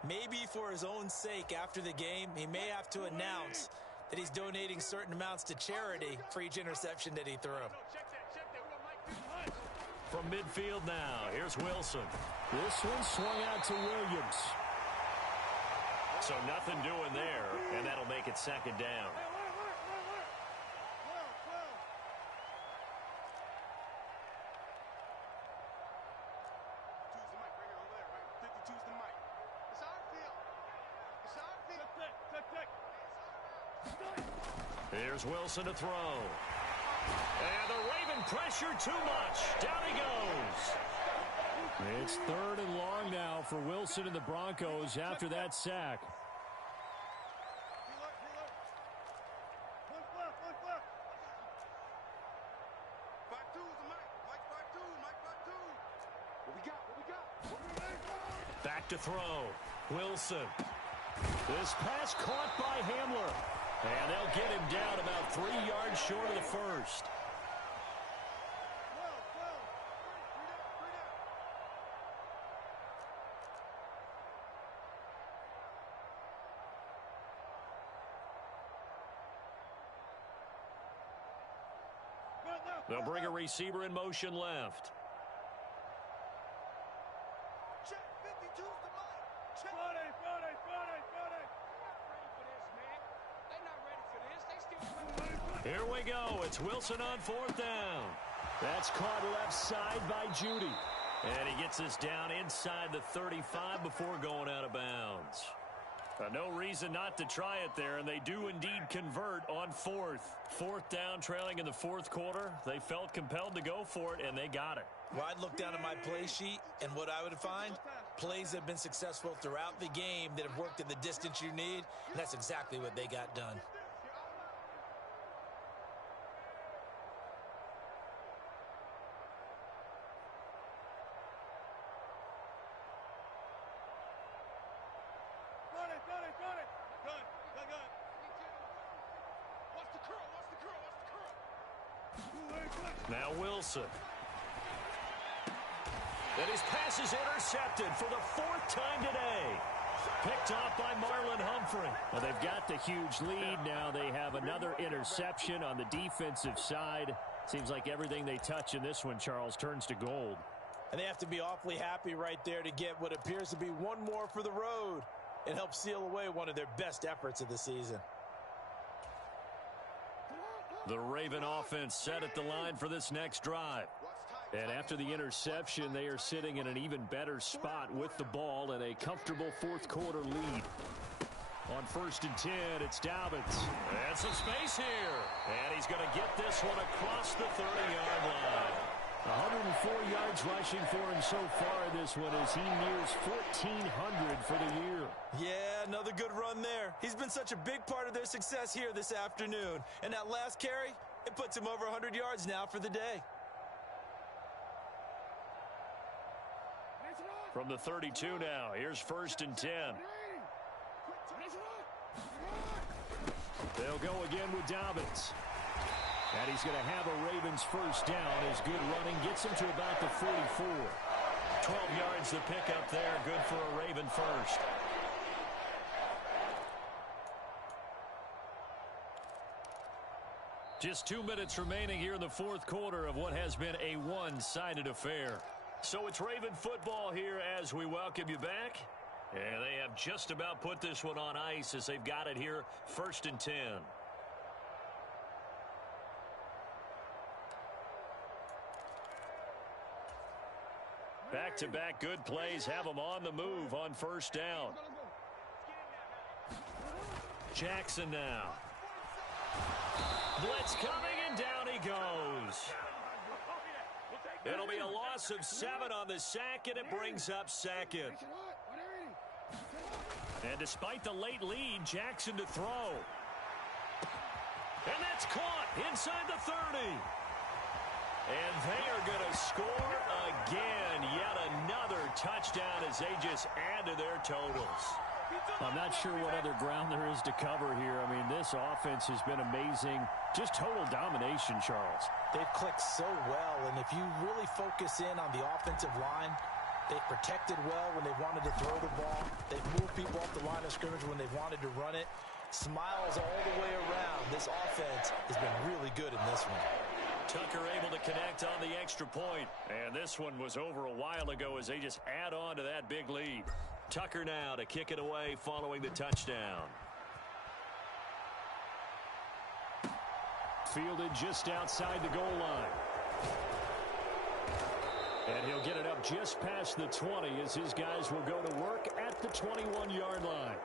Maybe for his own sake after the game, he may have to announce that he's donating certain amounts to charity for each interception that he threw. From midfield now, here's Wilson. This one swung out to Williams. So nothing doing there, and that'll make it 2nd down. Here's Wilson to throw. And the Raven pressure too much. Down he goes. It's 3rd and long now for Wilson and the Broncos after that sack. Back to throw. Wilson. This pass caught by Hamler. And they'll get him down about 3 yards short of the first. They'll bring a receiver in motion left. Here we go. It's Wilson on 4th down. That's caught left side by Judy. And he gets us down inside the 35 before going out of bounds. No reason not to try it there, and they do indeed convert on 4th. 4th down, trailing in the 4th quarter. They felt compelled to go for it, and they got it. Well, I'd look down at my play sheet, and what I would find, plays that have been successful throughout the game that have worked in the distance you need, and that's exactly what they got done. Now Wilson. And his pass is intercepted for the 4th time today. Picked off by Marlon Humphrey. Well, they've got the huge lead now. They have another interception on the defensive side. Seems like everything they touch in this one, Charles, turns to gold. And they have to be awfully happy right there to get what appears to be one more for the road and help seal away one of their best efforts of the season. The Raven offense set at the line for this next drive. And after the interception, they are sitting in an even better spot with the ball and a comfortable 4th quarter lead. On 1st and 10, it's Dobbins. And some space here. And he's going to get this one across the 30-yard line. 104 yards rushing for him so far in this one as he nears 1,400 for the year. Yeah, another good run there. He's been such a big part of their success here this afternoon. And that last carry, it puts him over 100 yards now for the day. From the 32 now, here's 1st and 10. They'll go again with Dobbins. And he's going to have a Ravens first down as good running gets him to about the 44. 12 yards to pick up there. Good for a Raven first. Just 2 minutes remaining here in the fourth quarter of what has been a one-sided affair. So it's Raven football here as we welcome you back. And they have just about put this one on ice as they've got it here, 1st and 10. Back-to-back good plays have them on the move on first down. Jackson now. Blitz coming, and down he goes. It'll be a loss of 7 on the sack, and it brings up second. And despite the late lead, Jackson to throw. And that's caught inside the 30. And they are going to score again. Yet another touchdown as they just add to their totals. I'm not sure what other ground there is to cover here. I mean, this offense has been amazing. Just total domination, Charles. They've clicked so well, and if you really focus in on the offensive line, they've protected well when they wanted to throw the ball. They've moved people off the line of scrimmage when they've wanted to run it. Smiles all the way around. This offense has been really good in this one. Tucker able to connect on the extra point. And this one was over a while ago as they just add on to that big lead. Tucker now to kick it away following the touchdown. Fielded just outside the goal line. And he'll get it up just past the 20 as his guys will go to work at the 21-yard line.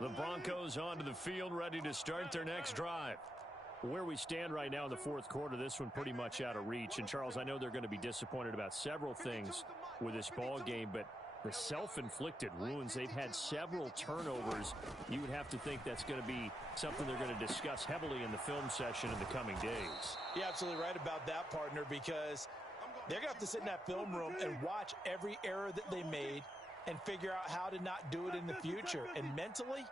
The Broncos onto the field, ready to start their next drive. Where we stand right now in the fourth quarter, this one pretty much out of reach. And, Charles, I know they're going to be disappointed about several things with this ball game, but the self-inflicted wounds, they've had several turnovers. You would have to think that's going to be something they're going to discuss heavily in the film session in the coming days. You're absolutely right about that, partner, because they're going to have to sit in that film room and watch every error that they made and figure out how to not do it in the future. And mentally,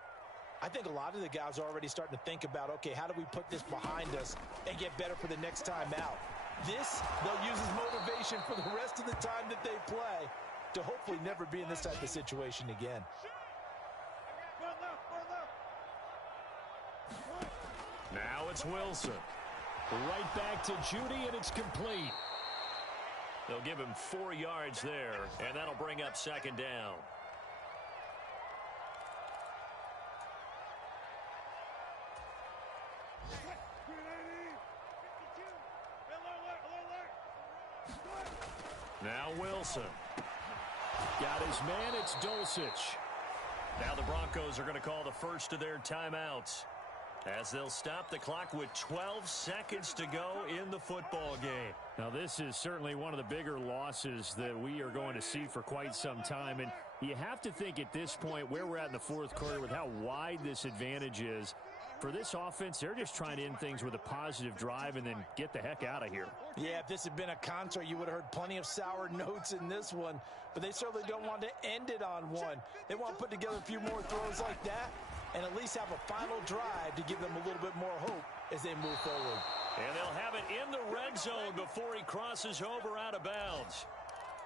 I think a lot of the guys are already starting to think about, okay, how do we put this behind us and get better for the next time out? This, they'll use as motivation for the rest of the time that they play to hopefully never be in this type of situation again. Now it's Wilson. Right back to Judy, and it's complete. They'll give him 4 yards there, and that'll bring up second down. Now Wilson. Got his man, it's Dulcich. Now the Broncos are going to call the first of their timeouts as they'll stop the clock with 12 seconds to go in the football game. Now this is certainly one of the bigger losses that we are going to see for quite some time. And you have to think at this point where we're at in the fourth quarter with how wide this advantage is. For this offense, they're just trying to end things with a positive drive and then get the heck out of here. Yeah, if this had been a concert, you would have heard plenty of sour notes in this one. But they certainly don't want to end it on one. They want to put together a few more throws like that and at least have a final drive to give them a little bit more hope as they move forward. And they'll have it in the red zone before he crosses over out of bounds.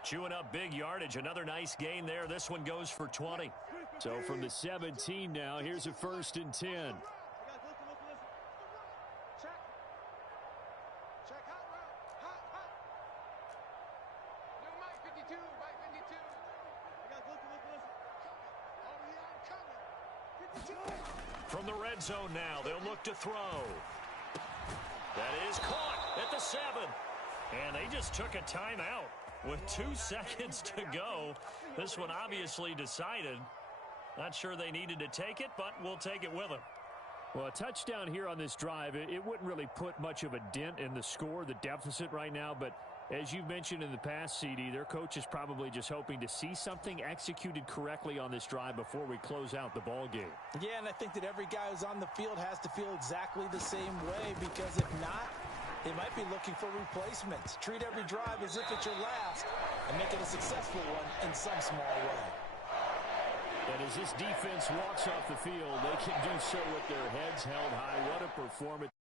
Chewing up big yardage. Another nice gain there. This one goes for 20. So from the 17 now, here's a 1st and 10. From the red zone now, they'll look to throw. That is caught at the 7. And they just took a timeout with 2 seconds to go. This one obviously decided. Not sure they needed to take it, but we'll take it with them. Well, a touchdown here on this drive, it wouldn't really put much of a dent in the score, the deficit right now, but As you've mentioned in the past, CD, their coach is probably just hoping to see something executed correctly on this drive before we close out the ball game. Yeah, and I think that every guy who's on the field has to feel exactly the same way, because if not, they might be looking for replacements. Treat every drive as if it's your last and make it a successful one in some small way. And as this defense walks off the field, they can do so with their heads held high. What a performance.